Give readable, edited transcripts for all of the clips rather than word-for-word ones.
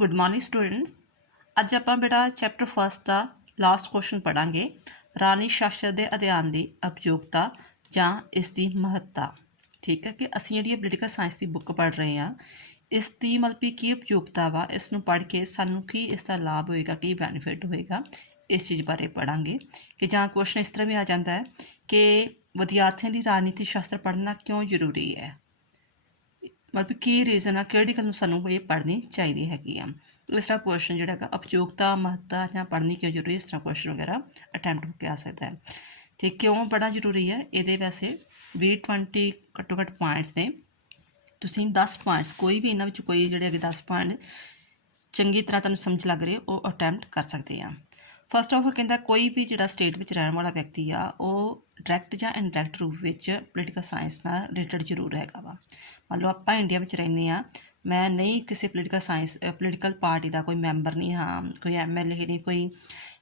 Good morning students. ਅੱਜ ਆਪਾਂ ਬੇਟਾ ਚੈਪਟਰ ਫਸਟ ਦਾ ਲਾਸਟ ਕੁਐਸਚਨ ਪੜਾਂਗੇ। ਰਾਣੀ ਸ਼ਾਸਤਰ ਦੇ ਅਧਿਐਨ ਦੀ ਉਪਯੋਗਤਾ ਜਾਂ ਇਸ ਦੀ ਮਹੱਤਤਾ। ਠੀਕ ਹੈ ਕਿ ਅਸੀਂ ਜਿਹੜੀ ਪੋਲੀਟੀਕਲ ਸਾਇੰਸ ਦੀ ਬੁੱਕ ਪੜ੍ਹ ਰਹੇ ਹਾਂ, ਇਸ ਦੀ ਮਤਲਬ ਵੀ ਕੀ ਉਪਯੋਗਤਾ ਵਾ, ਇਸ ਨੂੰ ਪੜ੍ਹ ਕੇ ਸਾਨੂੰ ਕੀ ਇਸ ਦਾ ਲਾਭ ਹੋਏਗਾ, ਕੀ ਬੈਨੀਫਿਟ ਹੋਏਗਾ, ਇਸ ਚੀਜ਼ ਬਾਰੇ ਪੜਾਂਗੇ। ਕਿ ਜਾਂ ਕੁਐਸਚਨ ਇਸ ਤਰ੍ਹਾਂ ਵੀ ਆ ਜਾਂਦਾ ਹੈ ਕਿ ਵਿਦਿਆਰਥੀਆਂ ਦੀ ਰਾਜਨੀਤੀ ਸ਼ਾਸਤਰ ਪੜ੍ਹਨਾ ਕਿਉਂ ਜ਼ਰੂਰੀ ਹੈ, ਮਤਲਬ ਕੀ ਰੀਜ਼ਨ ਆ, ਕਿਹੜੀ ਗੱਲ ਨੂੰ ਸਾਨੂੰ ਇਹ ਪੜ੍ਹਨੀ ਚਾਹੀਦੀ ਹੈਗੀ ਆ। ਇਸ ਤਰ੍ਹਾਂ ਕੁਐਸਚਨ ਜਿਹੜਾ ਹੈਗਾ ਉਪਯੋਗਤਾ ਮਹੱਤਤਾ ਜਾਂ ਪੜ੍ਹਨੀ ਕਿਉਂ ਜ਼ਰੂਰੀ, ਇਸ ਤਰ੍ਹਾਂ ਕੁਐਸਚਨ ਵਗੈਰਾ ਅਟੈਂਪਟ ਹੋ ਕੇ ਆ ਸਕਦਾ ਹੈ। ਅਤੇ ਕਿਉਂ ਪੜ੍ਹਨਾ ਜ਼ਰੂਰੀ ਹੈ, ਇਹਦੇ ਵੈਸੇ 20 ਘੱਟੋ ਘੱਟ ਪੁਆਇੰਟਸ ਨੇ। ਤੁਸੀਂ 10 ਪੁਆਇੰਟਸ ਕੋਈ ਵੀ ਇਹਨਾਂ ਵਿੱਚ ਕੋਈ ਜਿਹੜੇ ਹੈਗੇ 10 ਪੁਆਇੰਟ ਚੰਗੀ ਤਰ੍ਹਾਂ ਤੁਹਾਨੂੰ ਸਮਝ ਲੱਗ ਰਹੇ ਉਹ ਅਟੈਂਪਟ ਕਰ ਸਕਦੇ ਆ। ਫਸਟ ਆਫ ਆਲ ਕਹਿੰਦਾ ਕੋਈ ਵੀ ਜਿਹੜਾ ਸਟੇਟ ਵਿੱਚ ਰਹਿਣ ਵਾਲਾ ਵਿਅਕਤੀ ਆ ਉਹ ਡਾਇਰੈਕਟ ਜਾਂ ਇਨਡਾਇਰੈਕਟ ਰੂਪ ਵਿੱਚ ਪੋਲੀਟੀਕਲ ਸਾਇੰਸ ਨਾਲ ਰਿਲੇਟਡ ਜ਼ਰੂਰ ਹੈਗਾ ਵਾ। ਮੰਨ ਲਓ ਆਪਾਂ ਇੰਡੀਆ ਵਿੱਚ ਰਹਿੰਦੇ ਹਾਂ, ਮੈਂ ਨਹੀਂ ਕਿਸੇ ਪੋਲੀਟੀਕਲ ਪਾਰਟੀ ਦਾ ਕੋਈ ਮੈਂਬਰ ਨਹੀਂ ਹਾਂ, ਕੋਈ MLA ਨਹੀਂ,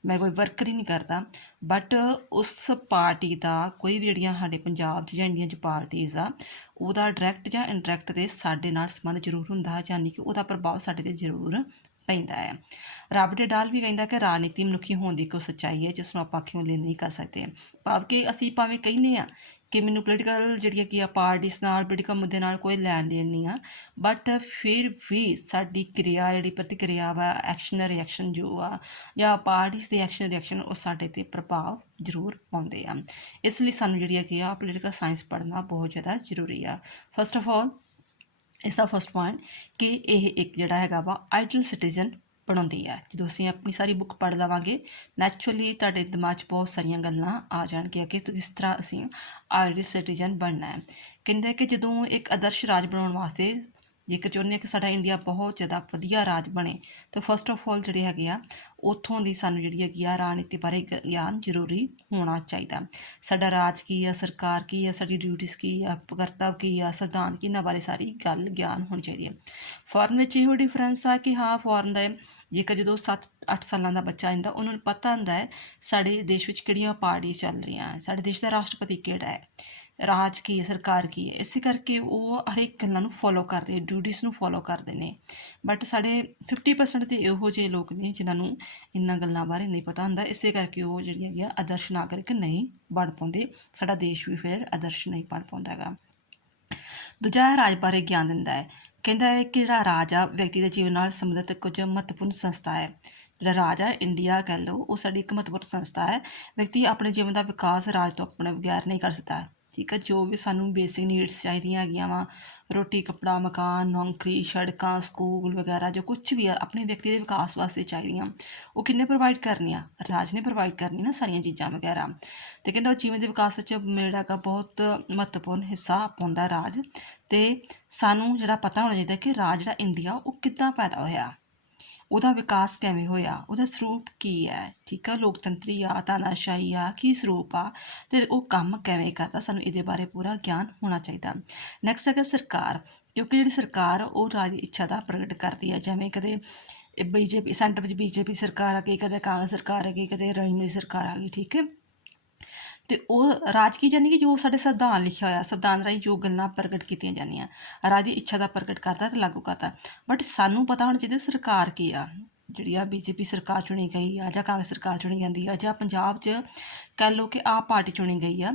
ਮੈਂ ਕੋਈ ਵਰਕਰ ਹੀ ਨਹੀਂ ਕਰਦਾ, ਬਟ ਉਸ ਪਾਰਟੀ ਦਾ ਕੋਈ ਵੀ ਜਿਹੜੀਆਂ ਸਾਡੇ ਪੰਜਾਬ 'ਚ ਜਾਂ ਇੰਡੀਆ 'ਚ ਪਾਰਟੀਜ਼ ਆ, ਉਹਦਾ ਡਾਇਰੈਕਟ ਜਾਂ ਇਨਡਾਇਰੈਕਟ ਦੇ ਸਾਡੇ ਨਾਲ ਸੰਬੰਧ ਜ਼ਰੂਰ ਹੁੰਦਾ ਹੈ, ਯਾਨੀ ਕਿ ਉਹਦਾ ਪ੍ਰਭਾਵ ਸਾਡੇ 'ਤੇ ਜ਼ਰੂਰ ਪੈਂਦਾ ਹੈ। ਰਾਬਰਟ ਡਾਲ ਵੀ ਕਹਿੰਦਾ ਕਿ ਰਾਜਨੀਤੀ ਮਨੁੱਖੀ ਹੋਣ ਦੀ ਕੋਈ ਸੱਚਾਈ ਹੈ ਜਿਸ ਨੂੰ ਆਪਾਂ ਅੱਖੀਂ ਲਈ ਨਹੀਂ ਕਰ ਸਕਦੇ। ਭਾਵ ਕਿ ਅਸੀਂ ਭਾਵੇਂ ਕਹਿੰਦੇ ਹਾਂ ਕਿ ਮੈਨੂੰ ਪੋਲੀਟੀਕਲ ਜਿਹੜੀ ਕੀ ਆ ਪਾਰਟੀਜ਼ ਨਾਲ, ਪੋਲੀਟੀਕਲ ਮੁੱਦੇ ਨਾਲ ਕੋਈ ਲੈਣ ਦੇਣ ਨਹੀਂ ਆ, ਬਟ ਫਿਰ ਵੀ ਸਾਡੀ ਕਿਰਿਆ ਜਿਹੜੀ ਪ੍ਰਤੀਕਿਰਿਆ ਵਾ, ਐਕਸ਼ਨ ਰਿਐਕਸ਼ਨ ਜੋ ਆ, ਜਾਂ ਪਾਰਟੀਜ਼ ਦੇ ਐਕਸ਼ਨ ਰਿਐਕਸ਼ਨ, ਉਹ ਸਾਡੇ 'ਤੇ ਪ੍ਰਭਾਵ ਜ਼ਰੂਰ ਪਾਉਂਦੇ ਆ। ਇਸ ਲਈ ਸਾਨੂੰ ਜਿਹੜੀ ਹੈਗੀ ਆ ਪੋਲੀਟੀਕਲ ਸਾਇੰਸ ਪੜ੍ਹਨਾ ਬਹੁਤ ਜ਼ਿਆਦਾ ਜ਼ਰੂਰੀ ਆ। ਫਸਟ ਆਫ ਆਲ ਇਸ ਦਾ ਫਸਟ ਪੁਆਇੰਟ ਕਿ ਇਹ ਇੱਕ ਜਿਹੜਾ ਹੈਗਾ ਵਾ ਆਈਡਲ ਸਿਟੀਜ਼ਨ ਬਣਾਉਂਦੀ ਹੈ। ਜਦੋਂ ਅਸੀਂ ਆਪਣੀ ਸਾਰੀ ਬੁੱਕ ਪੜ੍ਹ ਲਵਾਂਗੇ, ਨੈਚੁਰਲੀ ਤੁਹਾਡੇ ਦਿਮਾਗ 'ਚ ਬਹੁਤ ਸਾਰੀਆਂ ਗੱਲਾਂ ਆ ਜਾਣਗੀਆਂ ਕਿ ਕਿਸ ਤਰ੍ਹਾਂ ਅਸੀਂ ਆਈਡਲ ਸਿਟੀਜ਼ਨ ਬਣਨਾ ਹੈ। ਕਹਿੰਦੇ ਕਿ ਜਦੋਂ ਇੱਕ ਆਦਰਸ਼ ਰਾਜ ਬਣਾਉਣ ਵਾਸਤੇ ਜੇਕਰ ਚਾਹੁੰਦੇ ਹਾਂ ਕਿ ਸਾਡਾ ਇੰਡੀਆ ਬਹੁਤ ਜ਼ਿਆਦਾ ਵਧੀਆ ਰਾਜ ਬਣੇ, ਤਾਂ ਫਸਟ ਆਫ ਆਲ ਜਿਹੜੇ ਹੈਗੇ ਆ ਉੱਥੋਂ ਦੀ ਸਾਨੂੰ ਜਿਹੜੀ ਹੈਗੀ ਆ ਰਾਜਨੀਤੀ ਬਾਰੇ ਗਿਆਨ ਜ਼ਰੂਰੀ ਹੋਣਾ ਚਾਹੀਦਾ। ਸਾਡਾ ਰਾਜ ਕੀ ਆ, ਸਰਕਾਰ ਕੀ ਆ, ਸਾਡੀ ਡਿਊਟੀਜ਼ ਕੀ ਆ, ਕਰਤੱਵ ਕੀ ਆ, ਸੰਵਿਧਾਨ ਕੀ, ਇਹਨਾਂ ਬਾਰੇ ਸਾਰੀ ਗੱਲ ਗਿਆਨ ਹੋਣੀ ਚਾਹੀਦੀ ਹੈ। ਫੋਰਨ ਵਿੱਚ ਇਹੋ ਡਿਫਰੈਂਸ ਆ ਕਿ ਹਾਂ ਫੋਰਨ ਦਾ ਜੇਕਰ ਜਦੋਂ 7-8 ਸਾਲਾਂ ਦਾ ਬੱਚਾ ਜਾਂਦਾ, ਉਹਨਾਂ ਨੂੰ ਪਤਾ ਹੁੰਦਾ ਹੈ ਸਾਡੇ ਦੇਸ਼ ਵਿੱਚ ਕਿਹੜੀਆਂ ਪਾਰਟੀ ਚੱਲ ਰਹੀਆਂ, ਸਾਡੇ ਦੇਸ਼ ਦਾ ਰਾਸ਼ਟਰਪਤੀ ਕਿਹੜਾ ਹੈ, ਰਾਜ ਕੀ ਹੈ, ਸਰਕਾਰ ਕੀ ਹੈ। ਇਸੇ ਕਰਕੇ ਉਹ ਹਰੇਕ ਗੱਲਾਂ ਨੂੰ ਫੋਲੋ ਕਰਦੇ, ਡਿਊਟੀਜ਼ ਨੂੰ ਫੋਲੋ ਕਰਦੇ ਨੇ। ਬਟ ਸਾਡੇ 50% ਤੇ ਇਹੋ ਜਿਹੇ ਲੋਕ ਨੇ ਜਿਨ੍ਹਾਂ ਨੂੰ ਇਹਨਾਂ ਗੱਲਾਂ ਬਾਰੇ ਨਹੀਂ ਪਤਾ ਹੁੰਦਾ, ਇਸੇ ਕਰਕੇ ਉਹ ਜਿਹੜੀ ਹੈਗੀ ਆ ਆਦਰਸ਼ ਨਾਗਰਿਕ ਨਹੀਂ ਬਣ ਪਾਉਂਦੇ, ਸਾਡਾ ਦੇਸ਼ ਵੀ ਫਿਰ ਆਦਰਸ਼ ਨਹੀਂ ਬਣ ਪਾਉਂਦਾ ਹੈਗਾ। ਦੂਜਾ ਰਾਜ ਬਾਰੇ ਗਿਆਨ ਦਿੰਦਾ ਹੈ। ਕਹਿੰਦਾ ਹੈ ਕਿ ਜਿਹੜਾ ਰਾਜ ਆ ਵਿਅਕਤੀ ਦੇ ਜੀਵਨ ਨਾਲ ਸੰਬੰਧਿਤ ਕੁਝ ਮਹੱਤਵਪੂਰਨ ਸੰਸਥਾ ਹੈ। ਜਿਹੜਾ ਰਾਜ ਆ ਇੰਡੀਆ ਕਹਿ ਲਓ, ਉਹ ਸਾਡੀ ਇੱਕ ਮਹੱਤਵਪੂਰਨ ਸੰਸਥਾ ਹੈ। ਵਿਅਕਤੀ ਆਪਣੇ ਜੀਵਨ ਦਾ ਵਿਕਾਸ ਰਾਜ ਤੋਂ ਆਪਣੇ ਬਗੈਰ ਨਹੀਂ ਕਰ ਸਕਦਾ। ਠੀਕ ਹੈ, ਜੋ ਵੀ ਸਾਨੂੰ ਬੇਸਿਕ ਨੀਡਸ ਚਾਹੀਦੀਆਂ ਹੈਗੀਆਂ ਵਾ, ਰੋਟੀ, ਕੱਪੜਾ, ਮਕਾਨ, ਨੌਕਰੀ, ਸੜਕਾਂ, ਸਕੂਲ ਵਗੈਰਾ, ਜੋ ਕੁਛ ਵੀ ਆ ਆਪਣੇ ਵਿਅਕਤੀ ਦੇ ਵਿਕਾਸ ਵਾਸਤੇ ਚਾਹੀਦੀਆਂ, ਉਹ ਕਿੰਨੇ ਪ੍ਰੋਵਾਈਡ ਕਰਨੀਆਂ, ਰਾਜ ਨੇ ਪ੍ਰੋਵਾਈਡ ਕਰਨੀ ਨਾ ਸਾਰੀਆਂ ਚੀਜ਼ਾਂ ਵਗੈਰਾ। ਅਤੇ ਕਹਿੰਦਾ ਉਹ ਜੀਵਨ ਦੇ ਵਿਕਾਸ ਵਿੱਚ ਜਿਹੜਾ ਹੈਗਾ ਬਹੁਤ ਮਹੱਤਵਪੂਰਨ ਹਿੱਸਾ ਪਾਉਂਦਾ ਰਾਜ। ਅਤੇ ਸਾਨੂੰ ਜਿਹੜਾ ਪਤਾ ਹੋਣਾ ਚਾਹੀਦਾ ਕਿ ਰਾਜ ਜਿਹੜਾ ਇੰਡੀਆ ਉਹ ਕਿੱਦਾਂ ਪੈਦਾ ਹੋਇਆ, ਉਹਦਾ ਵਿਕਾਸ ਕਿਵੇਂ ਹੋਇਆ, ਉਹਦਾ ਸਰੂਪ ਕੀ ਹੈ। ਠੀਕ ਆ, ਲੋਕਤੰਤਰੀ ਆ, ਤਾਨਾਸ਼ਾਹੀ ਆ, ਕੀ ਸਰੂਪ ਆ, ਅਤੇ ਉਹ ਕੰਮ ਕਿਵੇਂ ਕਰਦਾ, ਸਾਨੂੰ ਇਹਦੇ ਬਾਰੇ ਪੂਰਾ ਗਿਆਨ ਹੋਣਾ ਚਾਹੀਦਾ। ਨੈਕਸਟ ਹੈਗਾ ਸਰਕਾਰ, ਕਿਉਂਕਿ ਜਿਹੜੀ ਸਰਕਾਰ ਉਹ ਰਾਜ ਦੀ ਇੱਛਾ ਦਾ ਪ੍ਰਗਟ ਕਰਦੀ ਹੈ। ਜਿਵੇਂ ਕਦੇ BJP ਸੈਂਟਰ ਵਿੱਚ BJP ਸਰਕਾਰ ਆ ਗਈ, ਕਦੇ ਕਾਂਗਰਸ ਸਰਕਾਰ ਆ ਗਈ, ਕਦੇ ਰਣਨੀਤੀ ਸਰਕਾਰ ਆ ਗਈ। ਠੀਕ ਹੈ, ਅਤੇ ਉਹ ਰਾਜ ਕੀ ਜਾਨੀ ਕਿ ਜੋ ਸਾਡੇ ਸੰਵਿਧਾਨ ਲਿਖਿਆ ਹੋਇਆ, ਸੰਵਿਧਾਨ ਰਾਹੀਂ ਜੋ ਗੱਲਾਂ ਪ੍ਰਗਟ ਕੀਤੀਆਂ ਜਾਂਦੀਆਂ, ਰਾਜ ਦੀ ਇੱਛਾ ਦਾ ਪ੍ਰਗਟ ਕਰਦਾ ਅਤੇ ਲਾਗੂ ਕਰਦਾ। ਬਟ ਸਾਨੂੰ ਪਤਾ ਹੋਣਾ ਚਾਹੀਦਾ ਸਰਕਾਰ ਕੀ ਆ। ਜਿਹੜੀ ਆ BJP ਸਰਕਾਰ ਚੁਣੀ ਗਈ ਆ, ਜਾਂ ਕਾਂਗਰਸ ਸਰਕਾਰ ਚੁਣੀ ਜਾਂਦੀ ਆ, ਜਾਂ ਪੰਜਾਬ 'ਚ ਕਹਿ ਲਓ ਕਿ ਆਪ ਪਾਰਟੀ ਚੁਣੀ ਗਈ ਆ,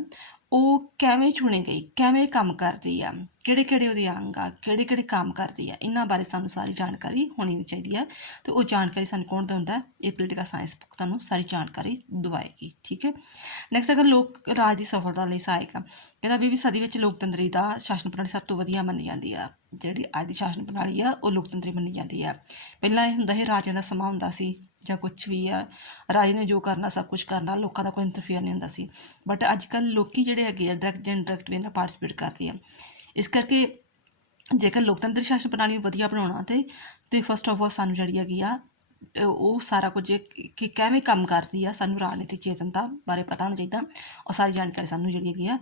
ਉਹ ਕਿਵੇਂ ਚੁਣੀ ਗਈ, ਕਿਵੇਂ ਕੰਮ ਕਰਦੀ ਆ, ਕਿਹੜੇ ਕਿਹੜੇ ਉਹਦੇ ਅੰਗ ਆ, ਕਿਹੜੇ ਕਿਹੜੇ ਕੰਮ ਕਰਦੀ ਆ, ਇਹਨਾਂ ਬਾਰੇ ਸਾਨੂੰ ਸਾਰੀ ਜਾਣਕਾਰੀ ਹੋਣੀ ਚਾਹੀਦੀ ਹੈ। ਅਤੇ ਉਹ ਜਾਣਕਾਰੀ ਸਾਨੂੰ ਕੌਣ ਦਿੰਦਾ, ਇਹ ਪੋਲੀਟੀਕਲ ਸਾਇੰਸ ਬੁੱਕ ਤੁਹਾਨੂੰ ਸਾਰੀ ਜਾਣਕਾਰੀ ਦਵਾਏਗੀ। ਠੀਕ ਹੈ, ਨੈਕਸਟ ਅਗਰ ਲੋਕ ਰਾਜ ਦੀ ਸਫਲਤਾ ਲਈ ਸਹਾਇਕ ਆ। ਕਹਿੰਦਾ 20ਵੀਂ ਸਦੀ ਵਿੱਚ ਲੋਕਤੰਤਰੀ ਦਾ ਸ਼ਾਸਨ ਪ੍ਰਣਾਲੀ ਸਭ ਤੋਂ ਵਧੀਆ ਮੰਨੀ ਜਾਂਦੀ ਆ। ਜਿਹੜੀ ਅੱਜ ਦੀ ਸ਼ਾਸਨ ਪ੍ਰਣਾਲੀ ਆ ਉਹ ਲੋਕਤੰਤਰੀ ਮੰਨੀ ਜਾਂਦੀ ਆ। ਪਹਿਲਾਂ ਇਹ ਹੁੰਦਾ ਸੀ ਰਾਜਿਆਂ ਦਾ ਸਮਾਂ ਹੁੰਦਾ ਸੀ, ਜਾਂ ਕੁਛ ਵੀ ਆ, ਰਾਜੇ ਨੇ ਜੋ ਕਰਨਾ ਸਭ ਕੁਛ ਕਰਨਾ, ਲੋਕਾਂ ਦਾ ਕੋਈ ਇੰਟਰਫੇਅਰ ਨਹੀਂ ਹੁੰਦਾ ਸੀ। ਬਟ ਅੱਜ ਕੱਲ੍ਹ ਲੋਕ ਜਿਹੜੇ ਹੈਗੇ ਆ ਡਾਇਰੈਕਟ ਜਾਂ ਇਨਡਾਇਰੈਕਟ ਵੇ ਨਾਲ ਪਾਰਟੀਸਪੇਟ ਕਰਦੇ ਆ। ਇਸ ਕਰਕੇ ਜੇਕਰ ਲੋਕਤੰਤਰੀ ਸ਼ਾਸਨ ਪ੍ਰਣਾਲੀ ਨੂੰ ਵਧੀਆ ਬਣਾਉਣਾ ਅਤੇ ਫਸਟ ਆਫ ਆਲ ਸਾਨੂੰ ਜਿਹੜੀ ਹੈਗੀ ਆ ਉਹ ਸਾਰਾ ਕੁਝ ਕਿ ਕਿਵੇਂ ਕੰਮ ਕਰਦੀ ਆ, ਸਾਨੂੰ ਰਾਜਨੀਤਿਕ ਚੇਤਨਤਾ ਬਾਰੇ ਪਤਾ ਹੋਣਾ ਚਾਹੀਦਾ। ਉਹ ਸਾਰੀ ਜਾਣਕਾਰੀ ਸਾਨੂੰ ਜਿਹੜੀ ਹੈਗੀ ਆ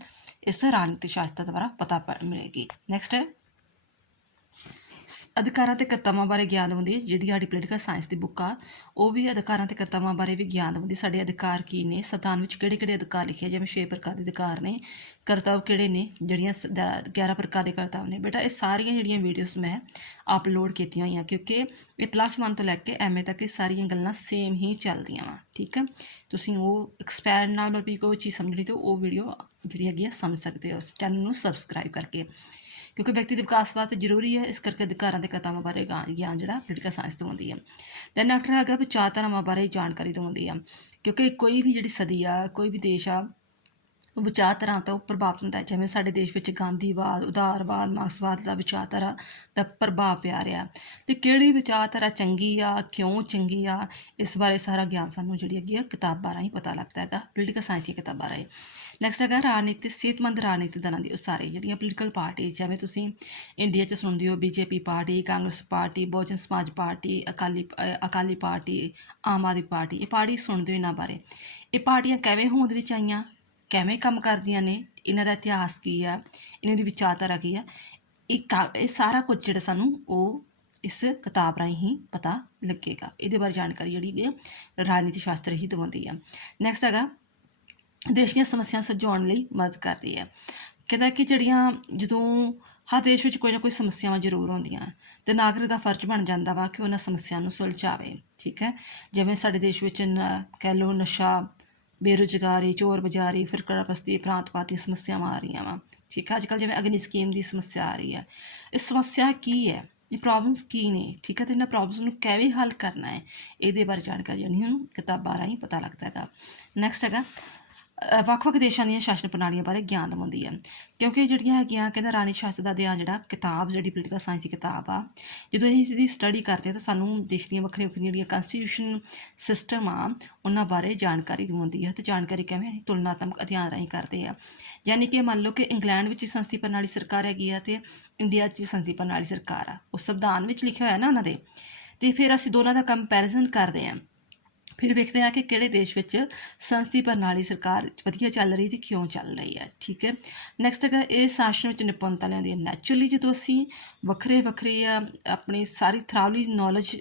ਇਸ ਰਾਜਨੀਤਿਕ ਸ਼ਾਸਤਰ ਦੁਆਰਾ ਪਤਾ ਮਿਲੇਗੀ। ਨੈਕਸਟ ਹੈ ਅਧਿਕਾਰਾਂ ਤੇ ਕਰਤੱਵਾਂ ਬਾਰੇ ਗਿਆਨ ਦਿਵਾਉਂਦੀ ਹੈ। ਜਿਹੜੀ ਸਾਡੀ ਪੋਲੀਟੀਕਲ ਸਾਇੰਸ ਦੀ ਬੁੱਕ ਆ ਉਹ ਵੀ ਅਧਿਕਾਰਾਂ ਤੇ ਕਰਤੱਵਾਂ ਬਾਰੇ ਵੀ ਗਿਆਨ ਦਿਵਾਉਂਦੀ। ਸਾਡੇ ਅਧਿਕਾਰ ਕੀ ਨੇ, ਸੰਵਿਧਾਨ ਵਿੱਚ ਕਿਹੜੇ ਕਿਹੜੇ ਅਧਿਕਾਰ ਲਿਖੇ, ਜਿਵੇਂ 6 ਪ੍ਰਕਾਰ ਦੇ ਅਧਿਕਾਰ ਨੇ, ਕਰਤੱਵ ਕਿਹੜੇ ਨੇ, ਜਿਹੜੀਆਂ 11 ਪ੍ਰਕਾਰ ਦੇ ਕਰਤੱਵ ਨੇ। ਬੇਟਾ ਇਹ ਸਾਰੀਆਂ ਜਿਹੜੀਆਂ ਵੀਡੀਓਜ਼ ਮੈਂ ਅਪਲੋਡ ਕੀਤੀਆਂ ਹੋਈਆਂ, ਕਿਉਂਕਿ ਇਹ +1 ਤੋਂ ਲੈ ਕੇ MA ਤੱਕ ਇਹ ਸਾਰੀਆਂ ਗੱਲਾਂ ਸੇਮ ਹੀ ਚੱਲਦੀਆਂ ਵਾ। ਠੀਕ ਹੈ, ਤੁਸੀਂ ਉਹ ਐਕਸਪੈਂਡ ਨਾਲ ਮਤਲਬ ਕੋਈ ਚੀਜ਼ ਸਮਝਣੀ ਤਾਂ ਉਹ ਵੀਡੀਓ ਜਿਹੜੀ ਹੈਗੀ ਆ ਸਮਝ ਸਕਦੇ ਹੋ ਉਸ ਚੈਨਲ ਨੂੰ ਸਬਸਕ੍ਰਾਈਬ ਕਰਕੇ, ਕਿਉਂਕਿ ਵਿਅਕਤੀ ਦੇ ਵਿਕਾਸ ਵਾਸਤੇ ਜ਼ਰੂਰੀ ਹੈ। ਇਸ ਕਰਕੇ ਅਧਿਕਾਰਾਂ ਦੇ ਕਰਤੱਵਾਂ ਬਾਰੇ ਗਿਆਨ ਜਿਹੜਾ ਪੋਲੀਟੀਕਲ ਸਾਇੰਸ ਦਿਵਾਉਂਦੀ ਹੈ। ਦੈਨ ਆਫਟਰ ਹੈਗਾ ਵਿਚਾਰਧਾਰਾਵਾਂ ਬਾਰੇ ਜਾਣਕਾਰੀ ਦਿਵਾਉਂਦੀ ਆ, ਕਿਉਂਕਿ ਕੋਈ ਵੀ ਜਿਹੜੀ ਸਦੀ ਆ, ਕੋਈ ਵੀ ਦੇਸ਼ ਆ, ਉਹ ਵਿਚਾਰਧਾਰਾ ਤੋਂ ਪ੍ਰਭਾਵਿਤ ਹੁੰਦਾ ਹੈ। ਜਿਵੇਂ ਸਾਡੇ ਦੇਸ਼ ਵਿੱਚ ਗਾਂਧੀਵਾਦ, ਉਦਾਰਵਾਦ, ਮਾਰਕਸਵਾਦ ਦਾ ਵਿਚਾਰਧਾਰਾ ਦਾ ਪ੍ਰਭਾਵ ਪਿਆ ਰਿਹਾ, ਅਤੇ ਕਿਹੜੀ ਵਿਚਾਰਧਾਰਾ ਚੰਗੀ ਆ, ਕਿਉਂ ਚੰਗੀ ਆ, ਇਸ ਬਾਰੇ ਸਾਰਾ ਗਿਆਨ ਸਾਨੂੰ ਜਿਹੜੀ ਹੈਗੀ ਆ ਕਿਤਾਬਾਂ ਰਾਹੀਂ ਪਤਾ ਲੱਗਦਾ ਹੈਗਾ, ਪੋਲੀਟੀਕਲ ਸਾਇੰਸ ਦੀਆਂ ਕਿਤਾਬਾਂ ਰਾਹੀਂ। ਨੈਕਸਟ ਹੈਗਾ ਰਾਜਨੀਤੀ, ਸਿਹਤਮੰਦ ਰਾਜਨੀਤੀ ਦਲਾਂ ਦੀ ਉਸਾਰੀ। ਜਿਹੜੀਆਂ ਪੋਲੀਟੀਕਲ ਪਾਰਟੀ, ਜਿਵੇਂ ਤੁਸੀਂ ਇੰਡੀਆ 'ਚ ਸੁਣਦੇ ਹੋ BJP party, Congress party, Bahujan ਸਮਾਜ party, Akali party, Aam Aadmi party, ਇਹ ਪਾਰਟੀ ਸੁਣਦੇ ਹੋ ਇਹਨਾਂ ਬਾਰੇ। ਇਹ ਪਾਰਟੀਆਂ ਕਿਵੇਂ ਹੋਂਦ ਵਿੱਚ ਆਈਆਂ, ਕਿਵੇਂ ਕੰਮ ਕਰਦੀਆਂ ਨੇ, ਇਹਨਾਂ ਦਾ ਇਤਿਹਾਸ ਕੀ ਆ, ਇਹਨਾਂ ਦੀ ਵਿਚਾਰਧਾਰਾ ਕੀ ਆ, ਇਹ ਸਾਰਾ ਕੁਝ ਜਿਹੜਾ ਸਾਨੂੰ ਉਹ ਇਸ ਕਿਤਾਬ ਰਾਹੀਂ ਹੀ ਪਤਾ ਲੱਗੇਗਾ। ਇਹਦੇ ਬਾਰੇ ਜਾਣਕਾਰੀ ਜਿਹੜੀ ਹੈ ਰਾਜਨੀਤੀ ਸ਼ਾਸਤਰ ਹੀ ਦਿਵਾਉਂਦੀ ਆ। ਨੈਕਸਟ ਹੈਗਾ ਦੇਸ਼ ਦੀਆਂ ਸਮੱਸਿਆਵਾਂ ਸੁਲਝਾਉਣ ਲਈ ਮਦਦ ਕਰਦੀ ਹੈ। ਕਹਿੰਦਾ ਕਿ ਜਿਹੜੀਆਂ ਜਦੋਂ ਹਰ ਦੇਸ਼ ਵਿੱਚ ਕੋਈ ਨਾ ਕੋਈ ਸਮੱਸਿਆਵਾਂ ਜ਼ਰੂਰ ਹੁੰਦੀਆਂ, ਅਤੇ ਨਾਗਰਿਕ ਦਾ ਫਰਜ਼ ਬਣ ਜਾਂਦਾ ਵਾ ਕਿ ਉਹਨਾਂ ਸਮੱਸਿਆ ਨੂੰ ਸੁਲਝਾਵੇ। ਠੀਕ ਹੈ, ਜਿਵੇਂ ਸਾਡੇ ਦੇਸ਼ ਵਿੱਚ ਕਹਿ ਲਓ ਨਸ਼ਾ, ਬੇਰੁਜ਼ਗਾਰੀ, ਚੋਰ ਬਜ਼ਾਰੀ, ਫਿਰਕਾਪ੍ਰਸਤੀ, ਪ੍ਰਾਂਤਵਾਦੀ ਸਮੱਸਿਆਵਾਂ ਆ ਰਹੀਆਂ ਵਾ। ਠੀਕ ਹੈ, ਅੱਜ ਕੱਲ੍ਹ ਜਿਵੇਂ ਅਗਨੀ ਸਕੀਮ ਦੀ ਸਮੱਸਿਆ ਆ ਰਹੀ ਹੈ। ਇਹ ਸਮੱਸਿਆ ਕੀ ਹੈ, ਇਹ ਪ੍ਰੋਬਲਮਸ ਕੀ ਨੇ, ਠੀਕ ਹੈ, ਅਤੇ ਇਹਨਾਂ ਪ੍ਰੋਬਲਮਸ ਨੂੰ ਕਿਵੇਂ ਹੱਲ ਕਰਨਾ ਹੈ, ਇਹਦੇ ਬਾਰੇ ਜਾਣਕਾਰੀ ਜਿਹੜੀ ਹੁਣ ਕਿਤਾਬਾਂ ਰਾਹੀਂ ਪਤਾ ਲੱਗਦਾ ਹੈਗਾ। ਨੈਕਸਟ ਹੈਗਾ ਵੱਖ-ਵੱਖ ਦੇਸ਼ਾਂ ਦੀਆਂ ਸ਼ਾਸਨ ਪ੍ਰਣਾਲੀਆਂ ਬਾਰੇ ਗਿਆਨ ਦਿਵਾਉਂਦੀ ਹੈ, ਕਿਉਂਕਿ ਜਿਹੜੀਆਂ ਹੈਗੀਆਂ ਕਹਿੰਦਾ ਰਾਣੀ ਸ਼ਾਸਤਰ ਦਾ ਅਧਿਐਨ ਜਿਹੜਾ ਕਿਤਾਬ ਜਿਹੜੀ ਪੋਲੀਟੀਕਲ ਸਾਇੰਸ ਦੀ ਕਿਤਾਬ ਆ, ਜਦੋਂ ਅਸੀਂ ਇਸਦੀ ਸਟੱਡੀ ਕਰਦੇ ਹਾਂ ਤਾਂ ਸਾਨੂੰ ਦੇਸ਼ ਦੀਆਂ ਵੱਖਰੀਆਂ ਵੱਖਰੀਆਂ ਜਿਹੜੀਆਂ ਕੰਸਟੀਟਿਊਸ਼ਨ ਸਿਸਟਮ ਆ ਉਹਨਾਂ ਬਾਰੇ ਜਾਣਕਾਰੀ ਦਿਵਾਉਂਦੀ ਹੈ। ਅਤੇ ਜਾਣਕਾਰੀ ਕਿਵੇਂ ਅਸੀਂ ਤੁਲਨਾਤਮਕ ਅਧਿਐਨ ਰਾਹੀਂ ਕਰਦੇ ਆ, ਯਾਨੀ ਕਿ ਮੰਨ ਲਓ ਕਿ ਇੰਗਲੈਂਡ ਵਿੱਚ ਸੰਸਦੀ ਪ੍ਰਣਾਲੀ ਸਰਕਾਰ ਹੈਗੀ ਆ ਅਤੇ ਇੰਡੀਆ 'ਚ ਸੰਸਦੀ ਪ੍ਰਣਾਲੀ ਸਰਕਾਰ ਆ, ਉਹ ਸੰਵਿਧਾਨ ਵਿੱਚ ਲਿਖਿਆ ਹੋਇਆ ਨਾ ਉਹਨਾਂ ਦੇ, ਅਤੇ ਫਿਰ ਅਸੀਂ ਦੋਨਾਂ ਦਾ ਕੰਪੈਰੀਜ਼ਨ ਕਰਦੇ ਹਾਂ, ਫਿਰ ਵੇਖਦੇ ਹਾਂ ਕਿ ਕਿਹੜੇ ਦੇਸ਼ ਵਿੱਚ ਸੰਸਦੀ ਪ੍ਰਣਾਲੀ ਸਰਕਾਰ ਵਧੀਆ ਚੱਲ ਰਹੀ ਅਤੇ ਕਿਉਂ ਚੱਲ ਰਹੀ ਹੈ। ਠੀਕ ਹੈ, ਨੈਕਸਟ ਹੈਗਾ ਇਹ ਸ਼ਾਸਨ ਵਿੱਚ ਨਿਪੁੰਨਤਾ ਲਿਆਉਂਦੀ ਹੈ। ਨੈਚੁਰਲੀ ਜਦੋਂ ਅਸੀਂ ਵੱਖਰੇ ਆਪਣੀ ਸਾਰੀ ਥਰਾਵਲੀ ਨੌਲੇਜ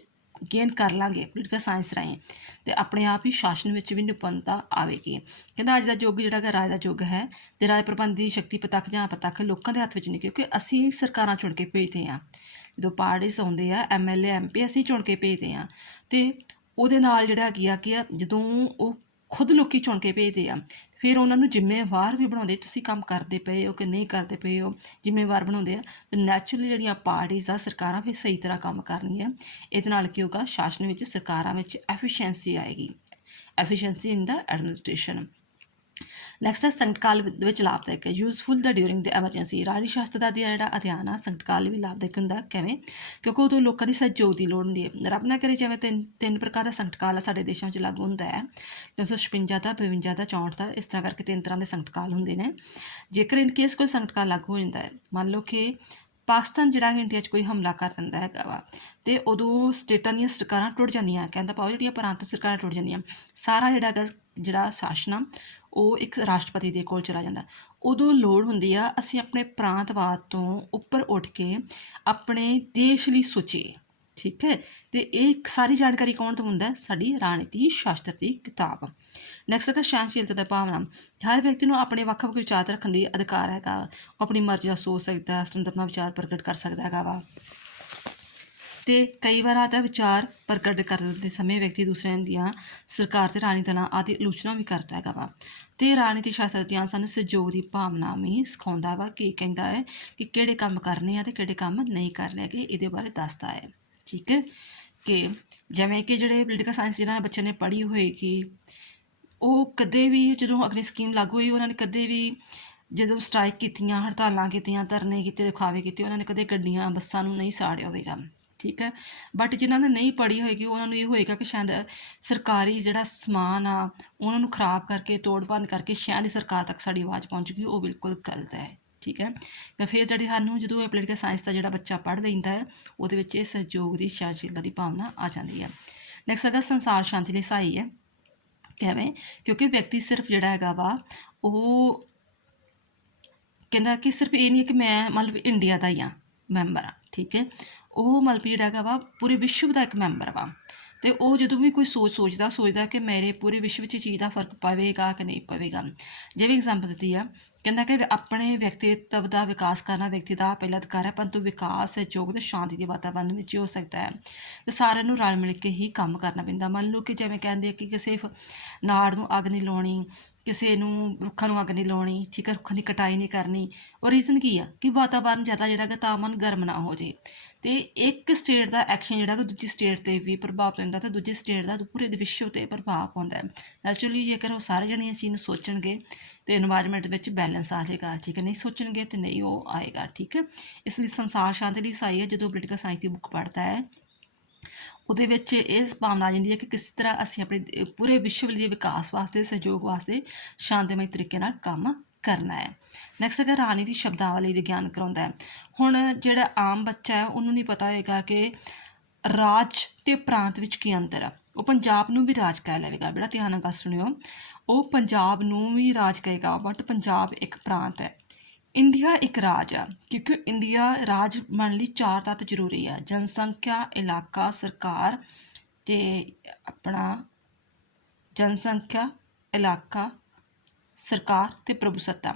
ਗੇਨ ਕਰ ਲਾਂਗੇ ਪੋਲੀਟੀਕਲ ਸਾਇੰਸ ਰਾਹੀਂ, ਅਤੇ ਆਪਣੇ ਆਪ ਹੀ ਸ਼ਾਸਨ ਵਿੱਚ ਵੀ ਨਿਪੁੰਨਤਾ ਆਵੇਗੀ। ਕਹਿੰਦਾ ਅੱਜ ਦਾ ਯੁੱਗ ਜਿਹੜਾ ਹੈਗਾ ਰਾਜ ਦਾ ਯੁੱਗ ਹੈ, ਅਤੇ ਰਾਜ ਪ੍ਰਬੰਧ ਦੀ ਸ਼ਕਤੀ ਪ੍ਰਤੱਖ ਜਾਂ ਅਪ੍ਰਤੱਖ ਲੋਕਾਂ ਦੇ ਹੱਥ ਵਿੱਚ ਨਹੀਂ, ਕਿਉਂਕਿ ਅਸੀਂ ਸਰਕਾਰਾਂ ਚੁਣ ਕੇ ਭੇਜਦੇ ਹਾਂ। ਜਦੋਂ ਪਾਰਟੀਜ਼ ਆਉਂਦੇ ਆ MLA MP ਅਸੀਂ ਚੁਣ ਕੇ ਭੇਜਦੇ ਹਾਂ, ਅਤੇ ਉਹਦੇ ਨਾਲ ਜਿਹੜਾ ਹੈਗੀ ਆ ਕਿ ਜਦੋਂ ਉਹ ਖੁਦ ਲੋਕੀ ਚੁਣ ਕੇ ਭੇਜਦੇ ਆ, ਫਿਰ ਉਹਨਾਂ ਨੂੰ ਜ਼ਿੰਮੇਵਾਰ ਵੀ ਬਣਾਉਂਦੇ, ਤੁਸੀਂ ਕੰਮ ਕਰਦੇ ਪਏ ਹੋ ਕਿ ਨਹੀਂ ਕਰਦੇ ਪਏ ਹੋ, ਜ਼ਿੰਮੇਵਾਰ ਬਣਾਉਂਦੇ ਆ। ਨੈਚੁਰਲੀ ਜਿਹੜੀਆਂ ਪਾਰਟੀਜ਼ ਆ ਸਰਕਾਰਾਂ ਫਿਰ ਸਹੀ ਤਰ੍ਹਾਂ ਕੰਮ ਕਰਨਗੀਆਂ। ਇਹਦੇ ਨਾਲ ਕੀ ਹੋਊਗਾ, ਸ਼ਾਸਨ ਵਿੱਚ ਸਰਕਾਰਾਂ ਵਿੱਚ ਐਫੀਸ਼ੀਐਂਸੀ ਆਏਗੀ, efficiency in the administration. Next ਹੈ ਸੰਕਟ ਕਾਲ ਵਿੱਚ ਲਾਭਦਾਇਕ ਹੈ, ਯੂਜ਼ਫੁਲ ਦਾ ਡਿਊਰਿੰਗ ਦ ਐਮਰਜੈਂਸੀ। ਰਾਣੀ ਸ਼ਾਸਤਰ ਦਾ ਜਿਹੜਾ ਅਧਿਐਨ ਆ ਸੰਕਟ ਕਾਲ ਵੀ ਲਾਭਦਾਇਕ ਹੁੰਦਾ, ਕਿਵੇਂ, ਕਿਉਂਕਿ ਉਦੋਂ ਲੋਕਾਂ ਦੀ ਸਹਿਯੋਗ ਦੀ ਲੋੜ ਹੁੰਦੀ ਹੈ। ਰੱਬ ਨਾ ਕਰੇ ਜਿਵੇਂ ਤਿੰਨ ਪ੍ਰਕਾਰ ਦਾ ਸੰਕਟ ਕਾਲ ਸਾਡੇ ਦੇਸ਼ਾਂ ਵਿੱਚ ਲਾਗੂ ਹੁੰਦਾ ਹੈ, 356 ਦਾ, 52 ਦਾ, 64 ਦਾ, ਇਸ ਤਰ੍ਹਾਂ ਕਰਕੇ 3 ਤਰ੍ਹਾਂ ਦੇ ਸੰਕਟ ਕਾਲ ਹੁੰਦੇ ਨੇ। ਜੇਕਰ ਇਨ ਕੇਸ ਕੋਈ ਸੰਕਟ ਕਾਲ ਲਾਗੂ ਹੋ ਜਾਂਦਾ ਹੈ, ਮੰਨ ਲਓ ਕਿ ਪਾਕਿਸਤਾਨ ਜਿਹੜਾ ਇੰਡੀਆ 'ਚ ਕੋਈ ਹਮਲਾ ਕਰ ਦਿੰਦਾ ਹੈਗਾ ਵਾ, ਅਤੇ ਉਦੋਂ ਸਟੇਟਾਂ ਦੀਆਂ ਸਰਕਾਰਾਂ ਟੁੱਟ ਜਾਂਦੀਆਂ, ਕਹਿੰਦਾ ਪਾਓ ਜਿਹੜੀਆਂ ਪ੍ਰਾਂਤ ਸਰਕਾਰਾਂ ਟੁੱਟ ਜਾਂਦੀਆਂ, ਸਾਰਾ ਜਿਹੜਾ ਸ਼ਾਸਨ ਆ ਉਹ ਇੱਕ ਰਾਸ਼ਟਰਪਤੀ ਦੇ ਕੋਲ ਚਲਾ ਜਾਂਦਾ। ਉਦੋਂ ਲੋੜ ਹੁੰਦੀ ਆ ਅਸੀਂ ਆਪਣੇ ਪ੍ਰਾਂਤਵਾਦ ਤੋਂ ਉੱਪਰ ਉੱਠ ਕੇ ਆਪਣੇ ਦੇਸ਼ ਲਈ ਸੋਚੀਏ। ਠੀਕ ਹੈ, ਅਤੇ ਇਹ ਸਾਰੀ ਜਾਣਕਾਰੀ ਕੌਣ ਤੋਂ ਹੁੰਦਾ, ਸਾਡੀ ਰਾਜਨੀਤੀ ਸ਼ਾਸਤਰ ਦੀ ਕਿਤਾਬ। ਨੈਕਸਟ ਹੈਗਾ ਸਹਿਣਸ਼ੀਲਤਾ ਦਾ ਭਾਵਨਾ। ਹਰ ਵਿਅਕਤੀ ਨੂੰ ਆਪਣੇ ਵੱਖ-ਵੱਖ ਵਿਚਾਰ ਰੱਖਣ ਦੀ ਅਧਿਕਾਰ ਹੈਗਾ, ਉਹ ਆਪਣੀ ਮਰਜ਼ੀ ਨਾਲ ਸੋਚ ਸਕਦਾ, ਸੁਤੰਤਰ ਵਿਚਾਰ ਪ੍ਰਗਟ ਕਰ ਸਕਦਾ ਹੈਗਾ ਵਾ। ਅਤੇ ਕਈ ਵਾਰ ਆਦਾ ਵਿਚਾਰ ਪ੍ਰਗਟ ਕਰਨ ਦੇ ਸਮੇਂ ਵਿਅਕਤੀ ਦੂਸਰਿਆਂ ਦੀਆਂ ਸਰਕਾਰ ਅਤੇ ਰਾਜਨੀਤੀ ਦਲਾਂ ਆਦਿ ਆਲੋਚਨਾ ਵੀ ਕਰਦਾ ਹੈਗਾ ਵਾ। ਅਤੇ ਰਾਜਨੀਤੀ ਸ਼ਾਸਤਰ ਦਾ ਅਧਿਐਨ ਸਾਨੂੰ ਸਹਿਯੋਗ ਦੀ ਭਾਵਨਾ ਵੀ ਸਿਖਾਉਂਦਾ ਵਾ, ਕਿ ਕਹਿੰਦਾ ਹੈ ਕਿ ਕਿਹੜੇ ਕੰਮ ਕਰਨੇ ਆ ਅਤੇ ਕਿਹੜੇ ਕੰਮ ਨਹੀਂ ਕਰਨੇ ਹੈਗੇ, ਇਹਦੇ ਬਾਰੇ ਦੱਸਦਾ ਹੈ। ਠੀਕ ਹੈ, ਕਿ ਜਿਵੇਂ ਕਿ ਜਿਹੜੇ ਪੋਲੀਟੀਕਲ ਸਾਇੰਸ ਜਿਹਨਾਂ ਬੱਚਿਆਂ ਨੇ ਪੜ੍ਹੀ ਹੋਏਗੀ, ਉਹ ਕਦੇ ਵੀ ਜਦੋਂ ਅਗਨੀ ਸਕੀਮ ਲਾਗੂ ਹੋਈ ਉਹਨਾਂ ਨੇ ਕਦੇ ਵੀ ਜਦੋਂ ਸਟ੍ਰਾਈਕ ਕੀਤੀਆਂ, ਹੜਤਾਲਾਂ ਕੀਤੀਆਂ, ਧਰਨੇ ਕੀਤੇ, ਦਿਖਾਵੇ ਕੀਤੇ, ਉਹਨਾਂ ਨੇ ਕਦੇ ਗੱਡੀਆਂ ਬੱਸਾਂ ਨੂੰ ਨਹੀਂ ਸਾੜਿਆ ਹੋਵੇਗਾ। ਠੀਕ ਹੈ, ਬਟ ਜਿਨ੍ਹਾਂ ਨੇ ਨਹੀਂ ਪੜ੍ਹੀ ਹੋਏਗੀ ਉਹਨਾਂ ਨੂੰ ਇਹ ਹੋਏਗਾ ਕਿ ਸ਼ਾਇਦ ਸਰਕਾਰੀ ਜਿਹੜਾ ਸਮਾਨ ਆ ਉਹਨਾਂ ਨੂੰ ਖਰਾਬ ਕਰਕੇ, ਤੋੜ ਭੰਨ ਕਰਕੇ ਸ਼ਾਇਦ ਹੀ ਸਰਕਾਰ ਤੱਕ ਸਾਡੀ ਆਵਾਜ਼ ਪਹੁੰਚੂਗੀ, ਉਹ ਬਿਲਕੁਲ ਗਲਤ ਹੈ। ਠੀਕ ਹੈ, ਤਾਂ ਫਿਰ ਜਿਹੜੀ ਸਾਨੂੰ ਜਦੋਂ ਇਹ ਪੋਲੀਟੀਕਲ ਸਾਇੰਸ ਦਾ ਜਿਹੜਾ ਬੱਚਾ ਪੜ੍ਹ ਲੈਂਦਾ ਹੈ, ਉਹਦੇ ਵਿੱਚ ਇਹ ਸਹਿਯੋਗ ਦੀ, ਸਹਿਣਸ਼ੀਲਤਾ ਦੀ ਭਾਵਨਾ ਆ ਜਾਂਦੀ ਹੈ। ਨੈਕਸਟ ਹੈਗਾ ਸੰਸਾਰ ਸ਼ਾਂਤੀ ਲਈ ਸਹਾਈ ਹੈ, ਕਿਵੇਂ, ਕਿਉਂਕਿ ਵਿਅਕਤੀ ਸਿਰਫ ਜਿਹੜਾ ਹੈਗਾ ਵਾ ਉਹ ਕਹਿੰਦਾ ਕਿ ਸਿਰਫ ਇਹ ਨਹੀਂ ਕਿ ਮੈਂ ਮਤਲਬ ਇੰਡੀਆ ਦਾ ਹੀ ਹਾਂ ਮੈਂਬਰ ਹਾਂ। ਠੀਕ ਹੈ, ਉਹ ਮਤਲਬ ਜਿਹੜਾ ਹੈਗਾ ਵਾ ਪੂਰੇ ਵਿਸ਼ਵ ਦਾ ਇੱਕ ਮੈਂਬਰ ਵਾ। ਅਤੇ ਉਹ ਜਦੋਂ ਵੀ ਕੋਈ ਸੋਚਦਾ ਕਿ ਮੇਰੇ ਪੂਰੇ ਵਿਸ਼ਵ 'ਚ ਚੀਜ਼ ਦਾ ਫਰਕ ਪਵੇਗਾ ਕਿ ਨਹੀਂ ਪਵੇਗਾ। ਜਿਵੇਂ ਐਗਜ਼ਾਮਪਲ ਦਿੱਤੀ ਆ, ਕਹਿੰਦਾ ਕਿ ਆਪਣੇ ਵਿਅਕਤੀਤਵ ਦਾ ਵਿਕਾਸ ਕਰਨਾ ਵਿਅਕਤੀ ਦਾ ਪਹਿਲਾ ਅਧਿਕਾਰ ਹੈ, ਪਰੰਤੂ ਵਿਕਾਸ ਸਹਿਯੋਗ ਅਤੇ ਸ਼ਾਂਤੀ ਦੇ ਵਾਤਾਵਰਨ ਵਿੱਚ ਹੋ ਸਕਦਾ ਹੈ ਅਤੇ ਸਾਰਿਆਂ ਨੂੰ ਰਲ ਮਿਲ ਕੇ ਹੀ ਕੰਮ ਕਰਨਾ ਪੈਂਦਾ। ਮੰਨ ਲਓ ਕਿ ਜਿਵੇਂ ਕਹਿੰਦੇ ਆ ਕਿ ਕਿਸੇ ਨਾੜ ਨੂੰ ਅੱਗ ਨਹੀਂ ਲਾਉਣੀ, ਕਿਸੇ ਨੂੰ ਰੁੱਖਾਂ ਨੂੰ ਅੱਗ ਨਹੀਂ ਲਾਉਣੀ, ਠੀਕ ਹੈ, ਰੁੱਖਾਂ ਦੀ ਕਟਾਈ ਨਹੀਂ ਕਰਨੀ। ਉਹ ਰੀਜ਼ਨ ਕੀ ਆ ਕਿ ਵਾਤਾਵਰਨ ਜ਼ਿਆਦਾ ਜਿਹੜਾ ਕਿ ਤਾਪਮਾਨ ਗਰਮ ਨਾ ਹੋ ਜਾਏ। ਅਤੇ ਇੱਕ ਸਟੇਟ ਦਾ ਐਕਸ਼ਨ ਜਿਹੜਾ ਕਿ ਦੂਜੀ ਸਟੇਟ 'ਤੇ ਵੀ ਪ੍ਰਭਾਵ ਪੈਂਦਾ ਅਤੇ ਦੂਜੀ ਸਟੇਟ ਦਾ ਪੂਰੇ ਵਿਸ਼ਵ 'ਤੇ ਪ੍ਰਭਾਵ ਪਾਉਂਦਾ ਹੈ। ਨੈਚੁਰਲੀ ਜੇਕਰ ਉਹ ਸਾਰੇ ਜਣੇ ਇਸ ਚੀਜ਼ ਨੂੰ ਸੋਚਣਗੇ ਅਤੇ ਇਨਵਾਇਰਮੈਂਟ ਵਿੱਚ ਬੈਲੈਂਸ ਆ ਜਾਏਗਾ, ਠੀਕ ਹੈ। ਨਹੀਂ ਸੋਚਣਗੇ ਅਤੇ ਨਹੀਂ ਉਹ ਆਏਗਾ, ਠੀਕ ਹੈ। ਇਸ ਲਈ ਸੰਸਾਰ ਸ਼ਾਂਤੀ ਦੀ ਵਸਾਈ ਹੈ। ਜਦੋਂ ਪੋਲੀਟੀਕਲ ਸਾਇੰਸ ਦੀ ਬੁੱਕ ਪੜ੍ਹਦਾ ਹੈ ਉਹਦੇ ਵਿੱਚ ਇਹ ਭਾਵਨਾ ਆ ਜਾਂਦੀ ਹੈ ਕਿ ਕਿਸ ਤਰ੍ਹਾਂ ਅਸੀਂ ਆਪਣੇ ਪੂਰੇ ਵਿਸ਼ਵ ਦੇ ਵਿਕਾਸ ਵਾਸਤੇ, ਸਹਿਯੋਗ ਵਾਸਤੇ ਸ਼ਾਂਤਮਈ ਤਰੀਕੇ ਨਾਲ ਕੰਮ ਕਰਨਾ ਹੈ। ਨੈਕਸਟ ਹੈਗਾ ਰਾਜਨੀਤੀ ਸ਼ਬਦਾਵਲੀ ਦੀ ਗਿਆਨ ਕਰਾਉਂਦਾ ਹੈ। ਹੁਣ ਜਿਹੜਾ ਆਮ ਬੱਚਾ ਹੈ ਉਹਨੂੰ ਨਹੀਂ ਪਤਾ ਹੋਏਗਾ ਕਿ ਰਾਜ ਅਤੇ ਪ੍ਰਾਂਤ ਵਿੱਚ ਕੀ ਅੰਤਰ ਆ। ਉਹ ਪੰਜਾਬ ਨੂੰ ਵੀ ਰਾਜ ਕਹਿ ਲਵੇਗਾ, ਬੜਾ ਧਿਆਨ ਨਾਲ ਗੱਲ ਸੁਣਿਓ। ਉਹ ਪੰਜਾਬ ਨੂੰ ਵੀ ਰਾਜ ਕਹੇਗਾ, ਬਟ ਪੰਜਾਬ ਇੱਕ ਪ੍ਰਾਂਤ ਹੈ। ਇੰਡੀਆ ਇੱਕ ਰਾਜ ਆ, ਕਿਉਂਕਿ ਇੰਡੀਆ ਰਾਜ ਬਣਨ ਲਈ 4 ਤੱਤ ਜ਼ਰੂਰੀ ਆ: ਜਨਸੰਖਿਆ, ਇਲਾਕਾ, ਸਰਕਾਰ ਅਤੇ ਆਪਣਾ ਜਨਸੰਖਿਆ, ਇਲਾਕਾ, ਸਰਕਾਰ ਅਤੇ ਪ੍ਰਭੂਸੱਤਾ।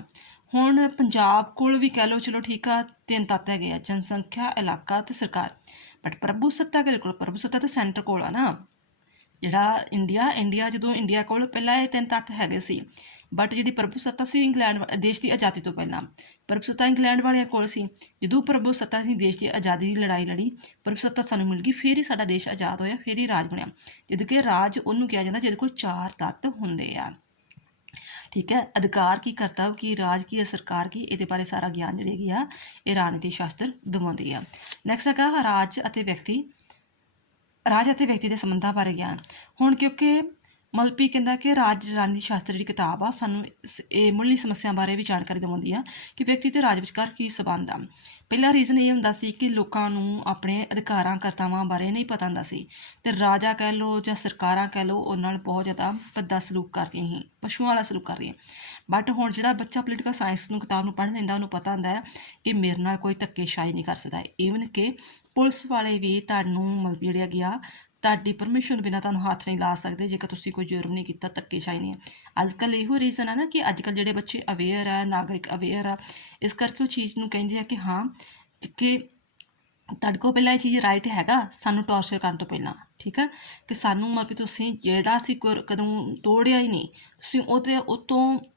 ਹੁਣ ਪੰਜਾਬ ਕੋਲ ਵੀ ਕਹਿ ਲਓ, ਚਲੋ ਠੀਕ ਆ, 3 ਤੱਤ ਹੈਗੇ ਆ: ਜਨਸੰਖਿਆ, ਇਲਾਕਾ ਅਤੇ ਸਰਕਾਰ। ਬਟ ਪ੍ਰਭੂਸੱਤਾ ਕਿਹਦੇ ਕੋਲ? ਪ੍ਰਭੂਸੱਤਾ ਤਾਂ ਸੈਂਟਰ ਕੋਲ ਆ ਨਾ। ਜਿਹੜਾ ਇੰਡੀਆ ਜਦੋਂ ਇੰਡੀਆ ਕੋਲ ਪਹਿਲਾਂ ਇਹ 3 ਤੱਤ ਹੈਗੇ ਸੀ, ਬਟ ਜਿਹੜੀ ਪ੍ਰਭੂਸੱਤਾ ਸੀ ਇੰਗਲੈਂਡ ਦੇਸ਼ ਦੀ ਆਜ਼ਾਦੀ ਤੋਂ ਪਹਿਲਾਂ, ਪ੍ਰਭੂਸੱਤਾ ਇੰਗਲੈਂਡ ਵਾਲਿਆਂ ਕੋਲ ਸੀ। ਜਦੋਂ ਪ੍ਰਭੂਸੱਤਾ ਸੀ ਦੇਸ਼ ਦੀ ਆਜ਼ਾਦੀ ਦੀ ਲੜਾਈ ਲੜੀ, ਪ੍ਰਭੂਸੱਤਾ ਸਾਨੂੰ ਮਿਲ ਗਈ, ਫਿਰ ਹੀ ਸਾਡਾ ਦੇਸ਼ ਆਜ਼ਾਦ ਹੋਇਆ, ਫਿਰ ਹੀ ਰਾਜ ਬਣਿਆ। ਜਦੋਂ ਕਿ ਰਾਜ ਉਹਨੂੰ ਕਿਹਾ ਜਾਂਦਾ ਜਿਹਦੇ ਕੋਲ 4 ਤੱਤ ਹੁੰਦੇ ਆ, ਠੀਕ ਹੈ। ਅਧਿਕਾਰ ਕੀ, ਕਰਤੱਵ ਕੀ, ਰਾਜ ਕੀ ਹੈ, ਸਰਕਾਰ ਕੀ, ਇਹਦੇ ਬਾਰੇ ਸਾਰਾ ਗਿਆਨ ਜਿਹੜੀ ਹੈਗੀ ਆ ਇਹ ਰਾਜਨੀਤੀ ਸ਼ਾਸਤਰ ਦਿਵਾਉਂਦੀ ਆ। ਨੈਕਸਟ ਹੈਗਾ ਰਾਜ ਅਤੇ ਵਿਅਕਤੀ ਦੇ ਸੰਬੰਧਾਂ ਬਾਰੇ ਗਿਆਨ। ਹੁਣ ਕਿਉਂਕਿ ਮਲਪੀ ਕਹਿੰਦਾ ਕਿ ਰਾਜਨੀਤੀ ਸ਼ਾਸਤਰ ਜਿਹੜੀ ਕਿਤਾਬ ਆ ਸਾਨੂੰ ਇਹ ਮੁੱਢਲੀ ਸਮੱਸਿਆ ਬਾਰੇ ਵੀ ਜਾਣਕਾਰੀ ਦਿਵਾਉਂਦੀ ਆ ਕਿ ਵਿਅਕਤੀ ਅਤੇ ਰਾਜ ਵਿਚਕਾਰ ਕੀ ਸੰਬੰਧ ਆ। ਪਹਿਲਾ ਰੀਜ਼ਨ ਇਹ ਹੁੰਦਾ ਸੀ ਕਿ ਲੋਕਾਂ ਨੂੰ ਆਪਣੇ ਅਧਿਕਾਰਾਂ ਕਰਤੱਵਾਂ ਬਾਰੇ ਨਹੀਂ ਪਤਾ ਹੁੰਦਾ ਸੀ ਅਤੇ ਰਾਜਾ ਕਹਿ ਲਓ ਜਾਂ ਸਰਕਾਰਾਂ ਕਹਿ ਲਓ ਉਹਨਾਂ ਨਾਲ ਬਹੁਤ ਜ਼ਿਆਦਾ ਭੱਦਾ ਸਲੂਕ ਕਰਦੀਆਂ ਸੀ, ਪਸ਼ੂਆਂ ਵਾਲਾ ਸਲੂਕ ਕਰਦੀਆਂ। ਬਟ ਹੁਣ ਜਿਹੜਾ ਬੱਚਾ ਪੋਲੀਟੀਕਲ ਸਾਇੰਸ ਨੂੰ ਕਿਤਾਬ ਨੂੰ ਪੜ੍ਹ ਲੈਂਦਾ ਉਹਨੂੰ ਪਤਾ ਹੁੰਦਾ ਹੈ ਕਿ ਮੇਰੇ ਨਾਲ ਕੋਈ ਧੱਕੇਸ਼ਾਹੀ ਨਹੀਂ ਕਰ ਸਕਦਾ। ਈਵਨ ਕਿ ਪੁਲਿਸ ਵਾਲੇ ਵੀ ਤੁਹਾਨੂੰ ਮਤਲਬ ਜਿਹੜੇ ਹੈਗੇ ਆ ਤੁਹਾਡੀ ਪਰਮਿਸ਼ਨ ਬਿਨਾਂ ਤੁਹਾਨੂੰ ਹੱਥ ਨਹੀਂ ਲਾ ਸਕਦੇ ਜੇਕਰ ਤੁਸੀਂ ਕੋਈ ਜੁਰਮ ਨਹੀਂ ਕੀਤਾ, ਧੱਕੇਸ਼ਾਹੀ ਨਹੀਂ ਹੈ। ਅੱਜ ਕੱਲ੍ਹ ਇਹੋ ਰੀਜ਼ਨ ਹੈ ਨਾ ਕਿ ਅੱਜ ਕੱਲ੍ਹ ਜਿਹੜੇ ਬੱਚੇ ਅਵੇਅਰ ਆ, ਨਾਗਰਿਕ ਅਵੇਅਰ ਆ, ਇਸ ਕਰਕੇ ਉਹ ਚੀਜ਼ ਨੂੰ ਕਹਿੰਦੇ ਆ ਕਿ ਹਾਂ ਕਿ ਤੁਹਾਡੇ ਕੋਲ ਪਹਿਲਾਂ ਇਹ ਚੀਜ਼ ਰਾਈਟ ਹੈਗਾ ਸਾਨੂੰ ਟੌਰਚਰ ਕਰਨ ਤੋਂ ਪਹਿਲਾਂ, ਠੀਕ ਹੈ, ਕਿ ਸਾਨੂੰ ਮਤਲਬ ਤੁਸੀਂ ਜਿਹੜਾ ਅਸੀਂ ਕਦੋਂ ਤੋੜਿਆ ਹੀ ਨਹੀਂ, ਤੁਸੀਂ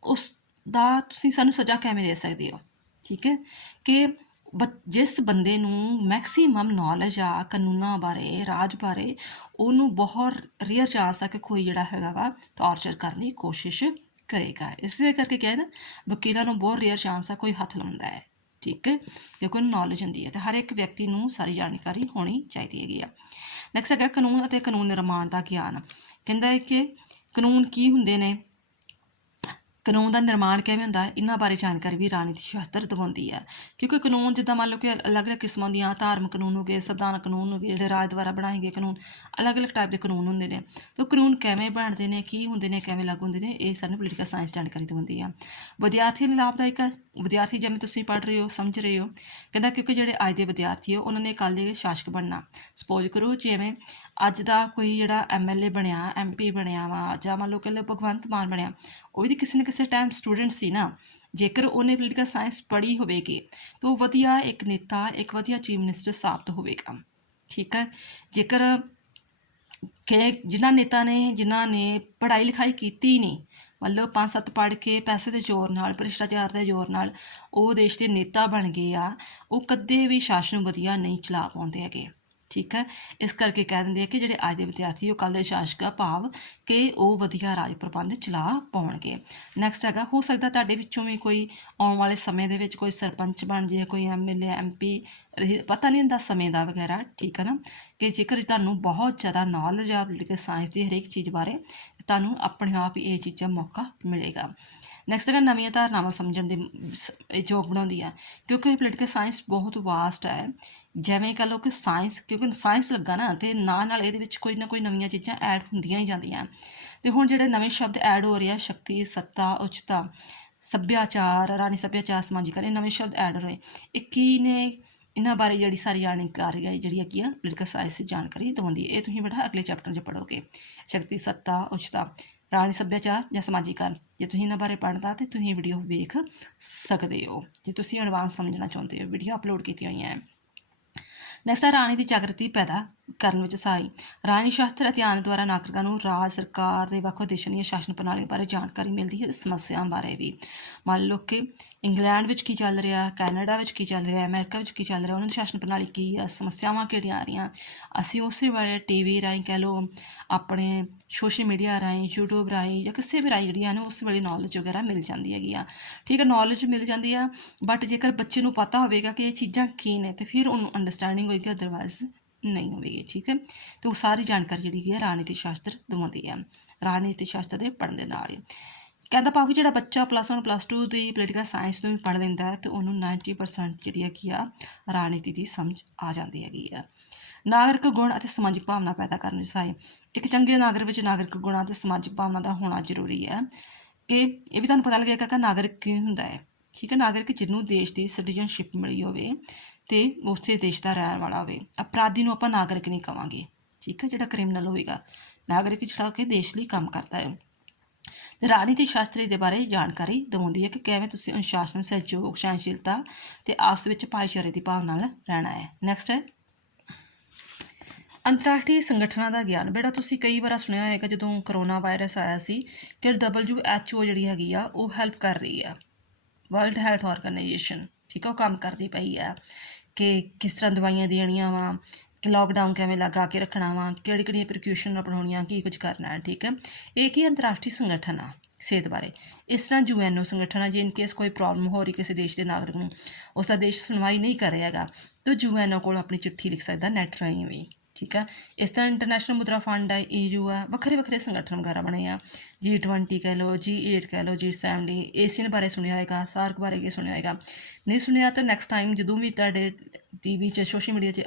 ਉਸ ਦਾ ਤੁਸੀਂ ਸਾਨੂੰ ਸਜ਼ਾ ਕਿਵੇਂ ਦੇ ਸਕਦੇ ਹੋ, ਠੀਕ ਹੈ। ਕਿ ਜਿਸ ਬੰਦੇ ਨੂੰ ਮੈਕਸੀਮਮ ਨੌਲੇਜ ਆ ਕਾਨੂੰਨਾਂ ਬਾਰੇ, ਰਾਜ ਬਾਰੇ, ਉਹਨੂੰ ਬਹੁਤ ਰੇਅਰ ਚਾਂਸ ਆ ਕਿ ਕੋਈ ਜਿਹੜਾ ਹੈਗਾ ਵਾ ਟੌਰਚਰ ਕਰਨ ਦੀ ਕੋਸ਼ਿਸ਼ ਕਰੇਗਾ। ਇਸੇ ਕਰਕੇ ਕਿਹਾ ਨਾ ਵਕੀਲਾਂ ਨੂੰ ਬਹੁਤ ਰੇਅਰ ਚਾਂਸ ਆ ਕੋਈ ਹੱਥ ਲਾਉਂਦਾ ਹੈ, ਠੀਕ ਹੈ, ਕਿਉਂਕਿ ਉਹਨੂੰ ਨੌਲੇਜ ਹੁੰਦੀ ਹੈ ਅਤੇ ਹਰ ਇੱਕ ਵਿਅਕਤੀ ਨੂੰ ਸਾਰੀ ਜਾਣਕਾਰੀ ਹੋਣੀ ਚਾਹੀਦੀ ਹੈਗੀ ਆ। ਨੈਕਸਟ ਹੈਗਾ ਕਾਨੂੰਨ ਅਤੇ ਕਾਨੂੰਨ ਨਿਰਮਾਣ ਦਾ ਗਿਆਨ। ਕਹਿੰਦਾ ਹੈ ਕਿ ਕਾਨੂੰਨ ਕੀ ਹੁੰਦੇ ਨੇ, ਕਾਨੂੰਨ ਦਾ ਨਿਰਮਾਣ ਕਿਵੇਂ ਹੁੰਦਾ, ਇਹਨਾਂ ਬਾਰੇ ਜਾਣਕਾਰੀ ਵੀ ਰਾਜਨੀਤੀ ਸ਼ਾਸਤਰ ਦਿਵਾਉਂਦੀ ਹੈ। ਕਿਉਂਕਿ ਕਾਨੂੰਨ ਜਿੱਦਾਂ ਮੰਨ ਲਓ ਕਿ ਅਲੱਗ-ਅਲੱਗ ਕਿਸਮਾਂ ਦੀਆਂ ਧਾਰਮਿਕ ਕਾਨੂੰਨ ਹੋ ਗਏ, ਸੰਵਿਧਾਨਕ ਕਾਨੂੰਨ ਹੋ ਗਏ, ਜਿਹੜੇ ਰਾਜ ਦੁਆਰਾ ਬਣਾਏ ਗਏ ਕਾਨੂੰਨ, ਅਲੱਗ-ਅਲੱਗ ਟਾਈਪ ਦੇ ਕਾਨੂੰਨ ਹੁੰਦੇ ਨੇ। ਅਤੇ ਉਹ ਕਾਨੂੰਨ ਕਿਵੇਂ ਬਣਦੇ ਨੇ, ਕੀ ਹੁੰਦੇ ਨੇ, ਕਿਵੇਂ ਲਾਗੂ ਹੁੰਦੇ ਨੇ, ਇਹ ਸਾਨੂੰ ਪੋਲੀਟੀਕਲ ਸਾਇੰਸ ਜਾਣਕਾਰੀ ਦਿਵਾਉਂਦੀ ਆ। ਵਿਦਿਆਰਥੀ ਲਈ ਲਾਭਦਾਇਕ ਹੈ। ਵਿਦਿਆਰਥੀ ਜਿਵੇਂ ਤੁਸੀਂ ਪੜ੍ਹ ਰਹੇ ਹੋ, ਸਮਝ ਰਹੇ ਹੋ, ਕਹਿੰਦਾ ਕਿਉਂਕਿ ਜਿਹੜੇ ਅੱਜ ਦੇ ਵਿਦਿਆਰਥੀ ਹੋ ਉਹਨਾਂ ਨੇ ਕੱਲ੍ਹ ਦੇ ਸ਼ਾਸਕ ਬਣਨਾ। ਸਪੋਜ਼ ਕਰੋ ਜਿਵੇਂ ਅੱਜ ਦਾ ਕੋਈ ਜਿਹੜਾ MLA ਬਣਿਆ, MP ਬਣਿਆ ਵਾ, ਜਾਂ ਮੰਨ ਲਓ ਕਿ ਭਗਵੰਤ ਮਾਨ ਬਣਿਆ, ਉਹ ਵੀ ਕਿਸੇ ਨਾ ਕਿਸੇ ਟਾਈਮ ਸਟੂਡੈਂਟ ਸੀ ਨਾ। ਜੇਕਰ ਉਹਨੇ ਪੋਲੀਟੀਕਲ ਸਾਇੰਸ ਪੜ੍ਹੀ ਹੋਵੇਗੀ ਤਾਂ ਉਹ ਵਧੀਆ ਇੱਕ ਨੇਤਾ, ਇੱਕ ਵਧੀਆ ਚੀਫ ਮਿਨਿਸਟਰ ਸਾਬਤ ਹੋਵੇਗਾ, ਠੀਕ ਹੈ। ਜੇਕਰ ਕਿ ਜਿਨ੍ਹਾਂ ਨੇ ਪੜ੍ਹਾਈ ਲਿਖਾਈ ਕੀਤੀ ਨਹੀਂ, ਮਤਲਬ 5-7 ਪੜ੍ਹ ਕੇ ਪੈਸੇ ਦੇ ਜ਼ੋਰ ਨਾਲ, ਭ੍ਰਿਸ਼ਟਾਚਾਰ ਦੇ ਜ਼ੋਰ ਨਾਲ ਉਹ ਦੇਸ਼ ਦੇ ਨੇਤਾ ਬਣ ਗਏ ਆ, ਉਹ ਕਦੇ ਵੀ ਸ਼ਾਸਨ ਵਧੀਆ ਨਹੀਂ ਚਲਾ ਪਾਉਂਦੇ ਹੈਗੇ, ਠੀਕ ਹੈ। ਇਸ ਕਰਕੇ ਕਹਿ ਦਿੰਦੇ ਆ ਕਿ ਜਿਹੜੇ ਅੱਜ ਦੇ ਵਿਦਿਆਰਥੀ ਉਹ ਕੱਲ੍ਹ ਦੇ ਸ਼ਾਸਕ ਆ, ਭਾਵ ਕਿ ਉਹ ਵਧੀਆ ਰਾਜ ਪ੍ਰਬੰਧ ਚਲਾ ਪਾਉਣਗੇ। ਨੈਕਸਟ ਹੈਗਾ ਹੋ ਸਕਦਾ ਤੁਹਾਡੇ ਵਿੱਚੋਂ ਵੀ ਕੋਈ ਆਉਣ ਵਾਲੇ ਸਮੇਂ ਦੇ ਵਿੱਚ ਕੋਈ ਸਰਪੰਚ ਬਣ ਜਾਏ, ਕੋਈ MLA MP, ਪਤਾ ਨਹੀਂ ਹੁੰਦਾ ਸਮੇਂ ਦਾ ਵਗੈਰਾ, ਠੀਕ ਹੈ ਨਾ। ਕਿ ਜੇਕਰ ਤੁਹਾਨੂੰ ਬਹੁਤ ਜ਼ਿਆਦਾ ਨੌਲੇਜ ਆ ਪੋਲੀਟੀਕਲ ਸਾਇੰਸ ਦੀ ਹਰੇਕ ਚੀਜ਼ ਬਾਰੇ, ਤੁਹਾਨੂੰ ਆਪਣੇ ਆਪ ਹੀ ਇਹ ਚੀਜ਼ਾਂ ਮੌਕਾ ਮਿਲੇਗਾ। ਨੈਕਸਟ ਹੈਗਾ ਨਵੀਆਂ ਧਾਰਨਾਵਾਂ ਸਮਝਣ ਦੇ ਯੋਗ ਬਣਾਉਂਦੀ ਆ, ਕਿਉਂਕਿ ਪੋਲੀਟੀਕਲ ਸਾਇੰਸ ਬਹੁਤ ਵਾਸਟ ਹੈ। ਜਿਵੇਂ ਕਹਿ ਲਓ ਕਿ ਕਿਉਂਕਿ ਸਾਇੰਸ ਲੱਗਾ ਨਾ ਅਤੇ ਨਾਲ ਇਹਦੇ ਵਿੱਚ ਕੋਈ ਨਾ ਕੋਈ ਨਵੀਆਂ ਚੀਜ਼ਾਂ ਐਡ ਹੁੰਦੀਆਂ ਹੀ ਜਾਂਦੀਆਂ। ਅਤੇ ਹੁਣ ਜਿਹੜੇ ਨਵੇਂ ਸ਼ਬਦ ਐਡ ਹੋ ਰਹੇ ਆ, ਸ਼ਕਤੀ, ਸੱਤਾ, ਉੱਚਤਾ, ਸੱਭਿਆਚਾਰ, ਰਾਣੀ ਸੱਭਿਆਚਾਰ, ਸਮਾਜੀਕਰਨ, ਇਹ ਨਵੇਂ ਸ਼ਬਦ ਐਡ ਹੋ ਰਹੇ। ਇਹ ਕੀ ਨੇ, इन्हां बारे जिहड़ी सारी जाणकारी है जिहड़ी हैगी आ पोलिटिकल साइंस की जानकारी दिवाउंदी है। ये तुसीं बेटा अगले चैप्टर 'ਚ पढ़ोगे। शक्ति, सत्ता, उच्चता, राजनी सभ्याचार ਜਾਂ ਸਮਾਜੀਕਰਨ। ਜੇ ਤੁਸੀਂ ਇਹਨਾਂ ਬਾਰੇ ਪੜ੍ਹਨਾ ਤਾਂ ਤੁਸੀਂ ਵੀਡੀਓ ਵੇਖ ਸਕਦੇ ਹੋ ਜੇ ਤੁਸੀਂ ਐਡਵਾਂਸ ਸਮਝਣਾ ਚਾਹੁੰਦੇ ਹੋ। ਵੀਡੀਓ ਅਪਲੋਡ ਕੀਤੀਆਂ ਹੋਈਆਂ ਹੈ। ਨੈਕਸਟ ਹੈ ਰਾਣੀ ਦੀ ਜਾਗਰਤੀ ਪੈਦਾ ਕਰਨ ਵਿੱਚ ਸਹਾਈ। ਰਾਣੀ ਸ਼ਾਸਤਰ ਅਧਿਐਨ ਦੁਆਰਾ ਨਾਗਰਿਕਾਂ ਨੂੰ ਰਾਜ ਸਰਕਾਰ ਦੇ ਵੱਖ ਦੇਸ਼ਾਂ ਦੀਆਂ ਸ਼ਾਸਨ ਪ੍ਰਣਾਲੀਆਂ ਬਾਰੇ ਜਾਣਕਾਰੀ ਮਿਲਦੀ ਹੈ, ਸਮੱਸਿਆਵਾਂ ਬਾਰੇ ਵੀ। ਮੰਨ ਲਓ ਕਿ ਇੰਗਲੈਂਡ ਵਿੱਚ ਕੀ ਚੱਲ ਰਿਹਾ, ਕੈਨੇਡਾ ਵਿੱਚ ਕੀ ਚੱਲ ਰਿਹਾ, ਅਮਰੀਕਾ ਵਿੱਚ ਕੀ ਚੱਲ ਰਿਹਾ, ਉਹਨਾਂ ਦੀ ਸ਼ਾਸਨ ਪ੍ਰਣਾਲੀ ਕੀ ਆ, ਸਮੱਸਿਆਵਾਂ ਕਿਹੜੀਆਂ ਆ ਰਹੀਆਂ, ਅਸੀਂ ਉਸੇ ਵੇਲੇ TV ਰਾਹੀਂ ਕਹਿ ਲਓ, ਆਪਣੇ ਸੋਸ਼ਲ ਮੀਡੀਆ ਰਾਹੀਂ, YouTube ਰਾਹੀਂ ਜਾਂ ਕਿਸੇ ਵੀ ਰਾਹੀਂ ਜਿਹੜੀਆਂ ਨੇ ਉਸ ਵੇਲੇ ਨੌਲੇਜ ਵਗੈਰਾ ਮਿਲ ਜਾਂਦੀ ਹੈਗੀ ਆ। ਠੀਕ ਹੈ, ਨੌਲੇਜ ਮਿਲ ਜਾਂਦੀ ਆ, ਬਟ ਜੇਕਰ ਬੱਚੇ ਨੂੰ ਪਤਾ ਹੋਵੇਗਾ ਕਿ ਇਹ ਚੀਜ਼ਾਂ ਕੀ ਨੇ ਤਾਂ ਫਿਰ ਉਹਨੂੰ ਅੰਡਰਸਟੈਂਡਿੰਗ ਹੋਏਗੀ, ਅਦਰਵਾਈਜ਼ ਨਹੀਂ ਹੋਵੇਗੀ। ਠੀਕ ਹੈ, ਤੇ ਉਹ ਸਾਰੀ ਜਾਣਕਾਰੀ ਜਿਹੜੀ ਹੈ ਰਾਜਨੀਤੀ ਸ਼ਾਸਤਰ ਦਿਵਾਉਂਦੀ ਹੈ। ਰਾਜਨੀਤੀ ਸ਼ਾਸਤਰ ਦੇ ਪੜ੍ਹਨ ਦੇ ਨਾਲ ਹੀ ਕਹਿੰਦਾ ਭਾਵੇਂ ਜਿਹੜਾ ਬੱਚਾ +1 +2 ਦੀ ਪੋਲੀਟੀਕਲ ਸਾਇੰਸ ਨੂੰ ਵੀ ਪੜ੍ਹ ਲੈਂਦਾ ਹੈ ਅਤੇ ਉਹਨੂੰ 90% ਜਿਹੜੀ ਹੈਗੀ ਆ ਰਾਜਨੀਤੀ ਦੀ ਸਮਝ ਆ ਜਾਂਦੀ ਹੈਗੀ ਆ। ਨਾਗਰਿਕ ਗੁਣ ਅਤੇ ਸਮਾਜਿਕ ਭਾਵਨਾ ਪੈਦਾ ਕਰਨ ਵਿੱਚ ਸਹਾਈ। ਇੱਕ ਚੰਗੇ ਨਾਗਰਿਕ ਵਿੱਚ ਨਾਗਰਿਕ ਗੁਣਾਂ ਅਤੇ ਸਮਾਜਿਕ ਭਾਵਨਾ ਦਾ ਹੋਣਾ ਜ਼ਰੂਰੀ ਹੈ ਕਿ ਇਹ ਵੀ ਤੁਹਾਨੂੰ ਪਤਾ ਲੱਗੇਗਾ ਕਿ ਨਾਗਰਿਕ ਕੀ ਹੁੰਦਾ ਹੈ। ਠੀਕ ਹੈ, ਨਾਗਰਿਕ ਜਿਹਨੂੰ ਦੇਸ਼ ਦੀ ਸਿਟੀਜ਼ਨਸ਼ਿਪ ਮਿਲੀ ਹੋਵੇ ਅਤੇ ਉਸੇ ਦੇਸ਼ ਦਾ ਰਹਿਣ ਵਾਲਾ ਹੋਵੇ। ਅਪਰਾਧੀ ਨੂੰ ਆਪਾਂ ਨਾਗਰਿਕ ਨਹੀਂ ਕਹਾਂਗੇ। ਠੀਕ ਹੈ, ਜਿਹੜਾ ਕ੍ਰਿਮੀਨਲ ਹੋਵੇਗਾ, ਨਾਗਰਿਕ ਜਿਹੜਾ ਕਿ ਦੇਸ਼ ਲਈ ਕੰਮ ਕਰਦਾ ਹੈ। ਅਤੇ ਰਾਜਨੀਤੀ ਸ਼ਾਸਤਰ ਦੇ ਬਾਰੇ ਜਾਣਕਾਰੀ ਦਿਵਾਉਂਦੀ ਹੈ ਕਿ ਕਿਵੇਂ ਤੁਸੀਂ ਅਨੁਸ਼ਾਸਨ, ਸਹਿਯੋਗ, ਸਹਿਣਸ਼ੀਲਤਾ ਅਤੇ ਆਪਸ ਵਿੱਚ ਭਾਈਚਾਰੇ ਦੀ ਭਾਵਨਾ ਨਾਲ ਰਹਿਣਾ ਹੈ। ਨੈਕਸਟ ਹੈ ਅੰਤਰਰਾਸ਼ਟਰੀ ਸੰਗਠਨਾਂ ਦਾ ਗਿਆਨ। ਬੇਟਾ ਤੁਸੀਂ ਕਈ ਵਾਰ ਸੁਣਿਆ ਹੋਏਗਾ ਜਦੋਂ ਕਰੋਨਾ ਵਾਇਰਸ ਆਇਆ ਸੀ ਕਿ WHO ਜਿਹੜੀ ਹੈਗੀ ਆ ਉਹ ਹੈਲਪ ਕਰ ਰਹੀ ਆ, ਵਰਲਡ ਹੈਲਥ ਆਰਗੇਨਾਈਜੇਸ਼ਨ। ਠੀਕ ਆ, ਉਹ ਕੰਮ ਕਰਦੀ ਪਈ ਆ ਕਿ ਕਿਸ ਤਰ੍ਹਾਂ ਦਵਾਈਆਂ ਦੇਣੀਆਂ ਵਾ, ਕਿ ਲੋਕਡਾਊਨ ਕਿਵੇਂ ਲਗਾ ਕੇ ਰੱਖਣਾ ਵਾ, ਕਿਹੜੀਆਂ ਪ੍ਰੀਕਾਸ਼ਨ ਅਪਣਾਉਣੀਆਂ, ਕੀ ਕੁਝ ਕਰਨਾ ਹੈ। ਠੀਕ ਹੈ, ਇਹ ਕੀ ਅੰਤਰਰਾਸ਼ਟਰੀ ਸੰਗਠਨ ਆ ਸਿਹਤ ਬਾਰੇ। ਇਸ ਤਰ੍ਹਾਂ UNO ਸੰਗਠਨ ਆ, ਜੇ ਇਨ ਕੇਸ ਕੋਈ ਪ੍ਰੋਬਲਮ ਹੋ ਰਹੀ ਕਿਸੇ ਦੇਸ਼ ਦੇ ਨਾਗਰਿਕ ਨੂੰ, ਉਸ ਦਾ ਦੇਸ਼ ਸੁਣਵਾਈ ਨਹੀਂ ਕਰ ਰਿਹਾ ਹੈਗਾ ਤਾਂ UNO ਕੋਲ ਆਪਣੀ ਚਿੱਠੀ ਲਿਖ ਸਕਦਾ ਨੈੱਟ ਰਾਹੀਂ ਵੀ। ਠੀਕ ਹੈ, ਇਸ ਤਰ੍ਹਾਂ ਇੰਟਰਨੈਸ਼ਨਲ ਮੁਦਰਾ ਫੰਡ ਹੈ, EU ਆ, ਵੱਖਰੇ ਸੰਗਠਨ ਵਗੈਰਾ ਬਣੇ ਆ। G20 ਕਹਿ ਲਓ, G8 ਕਹਿ ਲਓ, G70, ਏਸ਼ੀਅਨ ਬਾਰੇ ਸੁਣਿਆ ਹੋਏਗਾ, ਸਾਰਕ ਬਾਰੇ ਕੀ ਸੁਣਿਆ ਹੋਏਗਾ। ਨਹੀਂ ਸੁਣਿਆ ਤਾਂ ਨੈਕਸਟ ਟਾਈਮ ਜਦੋਂ ਵੀ ਤੁਹਾਡੇ TV 'ਚ, ਸੋਸ਼ਲ ਮੀਡੀਆ 'ਚ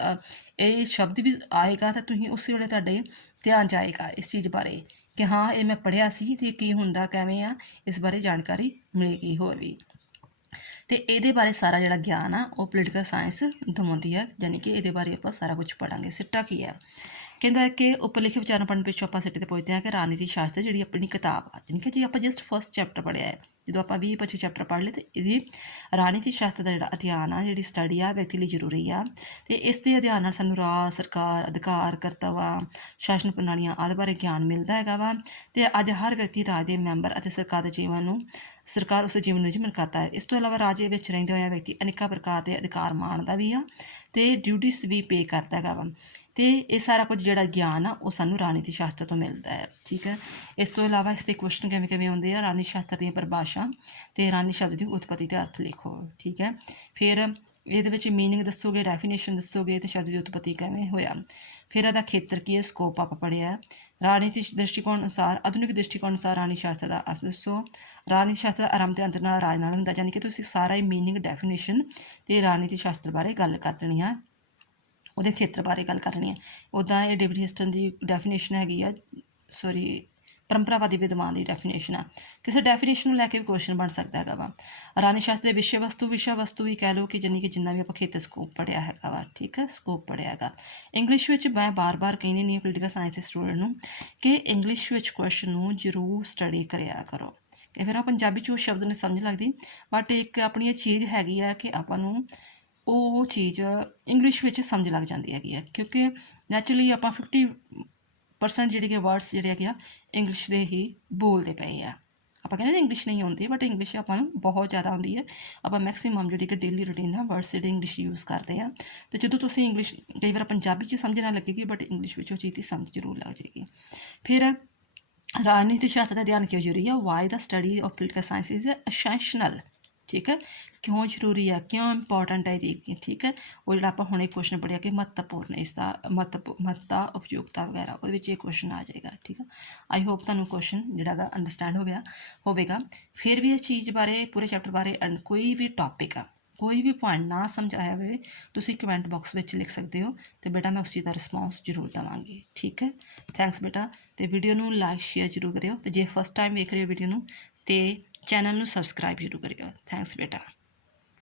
ਇਹ ਸ਼ਬਦ ਵੀ ਆਏਗਾ ਤਾਂ ਤੁਸੀਂ ਉਸੇ ਵੇਲੇ ਤੁਹਾਡੇ ਧਿਆਨ 'ਚ ਆਏਗਾ ਇਸ ਚੀਜ਼ ਬਾਰੇ ਕਿ ਹਾਂ ਇਹ ਮੈਂ ਪੜ੍ਹਿਆ ਸੀ ਅਤੇ ਕੀ ਹੁੰਦਾ, ਕਿਵੇਂ ਆ, ਇਸ ਬਾਰੇ ਜਾਣਕਾਰੀ ਮਿਲੇਗੀ ਹੋਰ ਵੀ। ਅਤੇ ਇਹਦੇ ਬਾਰੇ ਸਾਰਾ ਜਿਹੜਾ ਗਿਆਨ ਆ ਉਹ ਪੋਲੀਟੀਕਲ ਸਾਇੰਸ ਦਿਵਾਉਂਦੀ ਹੈ, ਯਾਨੀ ਕਿ ਇਹਦੇ ਬਾਰੇ ਆਪਾਂ ਸਾਰਾ ਕੁਝ ਪੜ੍ਹਾਂਗੇ। ਸਿੱਟਾ ਕੀ ਹੈ, ਕਹਿੰਦਾ ਕਿ ਉੱਪਰ ਲਿਖੇ ਵਿਚਾਰਾਂ ਪੜ੍ਹਨ ਪਿੱਛੋਂ ਆਪਾਂ ਸਿੱਟੇ 'ਤੇ ਪਹੁੰਚਦੇ ਹਾਂ ਕਿ ਰਾਜਨੀਤੀ ਸ਼ਾਸਤਰ ਜਿਹੜੀ ਆਪਣੀ ਕਿਤਾਬ ਆ, ਯਾਨੀ ਕਿ ਜੇ ਆਪਾਂ ਜਸਟ ਫਸਟ ਚੈਪਟਰ ਪੜ੍ਹਿਆ ਹੈ, ਜਦੋਂ ਆਪਾਂ 20-25 ਚੈਪਟਰ ਪੜ੍ਹ ਲਏ ਤਾਂ ਇਹਦੀ ਰਾਜਨੀਤੀ ਸ਼ਾਸਤਰ ਦਾ ਜਿਹੜਾ ਅਧਿਐਨ ਆ, ਜਿਹੜੀ ਸਟੱਡੀ ਆ ਵਿਅਕਤੀ ਲਈ ਜ਼ਰੂਰੀ ਆ। ਅਤੇ ਇਸ ਦੇ ਅਧਿਐਨ ਨਾਲ ਸਾਨੂੰ ਰਾਜ, ਸਰਕਾਰ, ਅਧਿਕਾਰ, ਕਰਤੱਵਾਂ, ਸ਼ਾਸਨ ਪ੍ਰਣਾਲੀਆਂ ਆਦਿ ਬਾਰੇ ਗਿਆਨ ਮਿਲਦਾ ਹੈਗਾ ਵਾ। ਅਤੇ ਅੱਜ ਹਰ ਵਿਅਕਤੀ ਰਾਜ ਦੇ ਮੈਂਬਰ ਅਤੇ ਸਰਕਾਰ ਦੇ ਜੀਵਨ ਨੂੰ ਉਸ ਜੀਵਨ ਨੂੰ ਜਿਮਨ ਕਰਦਾ ਹੈ। ਇਸ ਤੋਂ ਇਲਾਵਾ ਰਾਜ ਵਿੱਚ ਰਹਿੰਦੇ ਹੋਇਆ ਵਿਅਕਤੀ ਅਨੇਕਾਂ ਪ੍ਰਕਾਰ ਦੇ ਅਧਿਕਾਰ ਮਾਣਦਾ ਵੀ ਆ ਅਤੇ ਡਿਊਟੀਜ਼ ਵੀ ਪੇ ਕਰਦਾ ਹੈਗਾ ਵਾ। ਅਤੇ ਇਹ ਸਾਰਾ ਕੁਝ ਜਿਹੜਾ ਗਿਆਨ ਆ ਉਹ ਸਾਨੂੰ ਰਾਜਨੀਤੀ ਸ਼ਾਸਤਰ ਤੋਂ ਮਿਲਦਾ ਹੈ। ਠੀਕ ਹੈ, ਇਸ ਤੋਂ ਇਲਾਵਾ ਇਸ ਦੇ ਕੁਐਸਚਨ ਕਿਵੇਂ ਆਉਂਦੇ ਆ, ਰਾਜਨੀਤੀ ਸ਼ਾਸਤਰ ਦੀਆਂ ਪਰਿਭਾਸ਼ਾ ਅਤੇ ਰਾਜਨੀਤੀ ਸ਼ਬਦ ਦੀ ਉਤਪਤੀ ਅਤੇ ਅਰਥ ਲਿਖੋ। ਠੀਕ ਹੈ, ਫਿਰ ਇਹਦੇ ਵਿੱਚ ਮੀਨਿੰਗ ਦੱਸੋਗੇ, ਡੈਫੀਨੇਸ਼ਨ ਦੱਸੋਗੇ ਅਤੇ ਸ਼ਬਦ ਦੀ ਉਤਪਤੀ ਕਿਵੇਂ ਹੋਇਆ। ਫਿਰ ਇਹਦਾ ਖੇਤਰ ਕੀ ਹੈ, ਸਕੋਪ ਆਪਾਂ ਪੜ੍ਹਿਆ। ਰਾਜਨੀਤੀ ਦ੍ਰਿਸ਼ਟੀਕੋਣ ਅਨੁਸਾਰ, ਆਧੁਨਿਕ ਦ੍ਰਿਸ਼ਟੀਕੋਣ ਅਨੁਸਾਰ ਰਾਜਨੀਤੀ ਸ਼ਾਸਤਰ ਦਾ ਅਰਥ ਦੱਸੋ। ਰਾਜਨੀਤੀ ਸ਼ਾਸਤਰ ਦਾ ਆਰੰਭ ਅਤੇ ਅੰਤ ਨਾਲ ਰਾਜ ਨਾਲ ਹੁੰਦਾ, ਯਾਨੀ ਕਿ ਤੁਸੀਂ ਸਾਰਾ ਹੀ ਮੀਨਿੰਗ, ਡੈਫੀਨੇਸ਼ਨ ਅਤੇ ਰਾਜਨੀਤੀ ਸ਼ਾਸਤਰ ਬਾਰੇ ਗੱਲ ਕਰ ਦੇਣੀ ਆ, ਉਹਦੇ ਖੇਤਰ ਬਾਰੇ ਗੱਲ ਕਰਨੀ ਹੈ। ਉੱਦਾਂ ਇਹ ਡੇਵਿਡ ਹਿਸਟਨ ਦੀ ਡੈਫੀਨੇਸ਼ਨ ਹੈਗੀ ਆ, ਪਰੰਪਰਾਵਾਦੀ ਵਿਦਵਾਨ ਦੀ ਡੈਫੀਨੇਸ਼ਨ ਆ। ਕਿਸੇ ਡੈਫੀਨੇਸ਼ਨ ਨੂੰ ਲੈ ਕੇ ਵੀ ਕੁਐਸਚਨ ਬਣ ਸਕਦਾ ਹੈਗਾ ਵਾ। ਰਾਜਨੀਤੀ ਸ਼ਾਸਤਰ ਦੇ ਵਿਸ਼ਾ ਵਸਤੂ ਵੀ ਕਹਿ ਲਓ ਕਿ ਜਾਨੀ ਕਿ ਜਿੰਨਾ ਵੀ ਆਪਾਂ ਖੇਤਰ ਸਕੋਪ ਪੜ੍ਹਿਆ ਹੈਗਾ ਵਾ। ਠੀਕ ਹੈ, ਸਕੋਪ ਪੜ੍ਹਿਆ ਹੈਗਾ। ਇੰਗਲਿਸ਼ ਵਿੱਚ ਮੈਂ ਬਾਰ ਕਹਿੰਦੀ ਨਹੀਂ ਪੋਲੀਟੀਕਲ ਸਾਇੰਸ ਦੇ ਸਟੂਡੈਂਟ ਨੂੰ ਕਿ ਇੰਗਲਿਸ਼ ਵਿੱਚ ਕੁਐਸਚਨ ਨੂੰ ਜ਼ਰੂਰ ਸਟੱਡੀ ਕਰਿਆ ਕਰੋ। ਕਿ ਫਿਰ ਪੰਜਾਬੀ 'ਚ ਉਹ ਸ਼ਬਦ ਨਹੀਂ ਸਮਝ ਲੱਗਦੀ, ਬਟ ਇੱਕ ਆਪਣੀ ਇਹ ਚੀਜ਼ ਹੈਗੀ ਆ ਕਿ ਆਪਾਂ ਨੂੰ ਉਹ ਚੀਜ਼ ਇੰਗਲਿਸ਼ ਵਿੱਚ ਸਮਝ ਲੱਗ ਜਾਂਦੀ ਹੈਗੀ ਆ, ਕਿਉਂਕਿ ਨੈਚੁਰਲੀ ਆਪਾਂ 50% ਜਿਹੜੇ ਕਿ ਵਰਡਸ ਜਿਹੜੇ ਹੈਗੇ ਆ ਇੰਗਲਿਸ਼ ਦੇ ਹੀ ਬੋਲਦੇ ਪਏ ਆ। ਆਪਾਂ ਕਹਿੰਦੇ ਇੰਗਲਿਸ਼ ਨਹੀਂ ਆਉਂਦੀ, ਬਟ ਇੰਗਲਿਸ਼ ਆਪਾਂ ਨੂੰ ਬਹੁਤ ਜ਼ਿਆਦਾ ਆਉਂਦੀ ਹੈ। ਆਪਾਂ ਮੈਕਸੀਮਮ ਜਿਹੜੀ ਕਿ ਡੇਲੀ ਰੂਟੀਨ ਆ ਵਰਡਸ ਜਿਹੜੇ ਇੰਗਲਿਸ਼ ਯੂਜ਼ ਕਰਦੇ ਆ। ਅਤੇ ਜਦੋਂ ਤੁਸੀਂ ਇੰਗਲਿਸ਼ ਕਈ ਵਾਰ ਪੰਜਾਬੀ 'ਚ ਸਮਝ ਨਾ ਲੱਗੇਗੀ, ਬਟ ਇੰਗਲਿਸ਼ ਵਿੱਚ ਉਹ ਚੀਜ਼ ਦੀ ਸਮਝ ਜ਼ਰੂਰ ਲੱਗ ਜਾਏਗੀ। ਫਿਰ ਰਾਜਨੀਤੀ ਸ਼ਾਸਤਰ ਦਾ ਅਧਿਐਨ ਕਿਉਂ ਜ਼ਰੂਰੀ ਹੈ, why the study of political science is essential. ਠੀਕ ਹੈ, ਕਿਉਂ ਜ਼ਰੂਰੀ ਆ, ਕਿਉਂ ਇੰਪੋਰਟੈਂਟ ਹੈ ਇਹਦੀ। ਠੀਕ ਹੈ, ਉਹ ਜਿਹੜਾ ਆਪਾਂ ਹੁਣੇ ਕੁਐਸਚਨ ਪੜ੍ਹਿਆ ਕਿ ਮਹੱਤਵਪੂਰਨ ਇਸ ਦਾ ਮਹੱਤਤਾ, ਉਪਯੋਗਤਾ ਵਗੈਰਾ, ਉਹਦੇ ਵਿੱਚ ਇਹ ਕੁਐਸਚਨ ਆ ਜਾਏਗਾ। ਠੀਕ ਹੈ, ਆਈ ਹੋਪ ਤੁਹਾਨੂੰ ਕੁਐਸਚਨ ਜਿਹੜਾ ਗਾ ਅੰਡਰਸਟੈਂਡ ਹੋ ਗਿਆ ਹੋਵੇਗਾ। ਫਿਰ ਵੀ ਇਸ ਚੀਜ਼ ਬਾਰੇ, ਪੂਰੇ ਚੈਪਟਰ ਬਾਰੇ ਕੋਈ ਵੀ ਟੌਪਿਕ ਆ, ਕੋਈ ਵੀ ਪੁਆਇੰਟ ਨਾ ਸਮਝ ਆਇਆ ਹੋਵੇ, ਤੁਸੀਂ ਕਮੈਂਟ ਬਾਕਸ ਵਿੱਚ ਲਿਖ ਸਕਦੇ ਹੋ ਅਤੇ ਬੇਟਾ ਮੈਂ ਉਸ ਚੀਜ਼ ਦਾ ਰਿਸਪੌਂਸ ਜ਼ਰੂਰ ਦੇਵਾਂਗੀ। ਠੀਕ ਹੈ, ਥੈਂਕਸ ਬੇਟਾ। ਅਤੇ ਵੀਡੀਓ ਨੂੰ ਲਾਈਕ ਸ਼ੇਅਰ ਜ਼ਰੂਰ ਕਰਿਓ, ਅਤੇ ਜੇ ਫਸਟ ਟਾਈਮ ਵੇਖ ਰਹੇ ਹੋ ਵੀਡੀਓ ਨੂੰ ਅਤੇ ਚੈਨਲ ਨੂੰ ਸਬਸਕ੍ਰਾਈਬ ਜ਼ਰੂਰ ਕਰਿਓ। ਥੈਂਕਸ ਬੇਟਾ।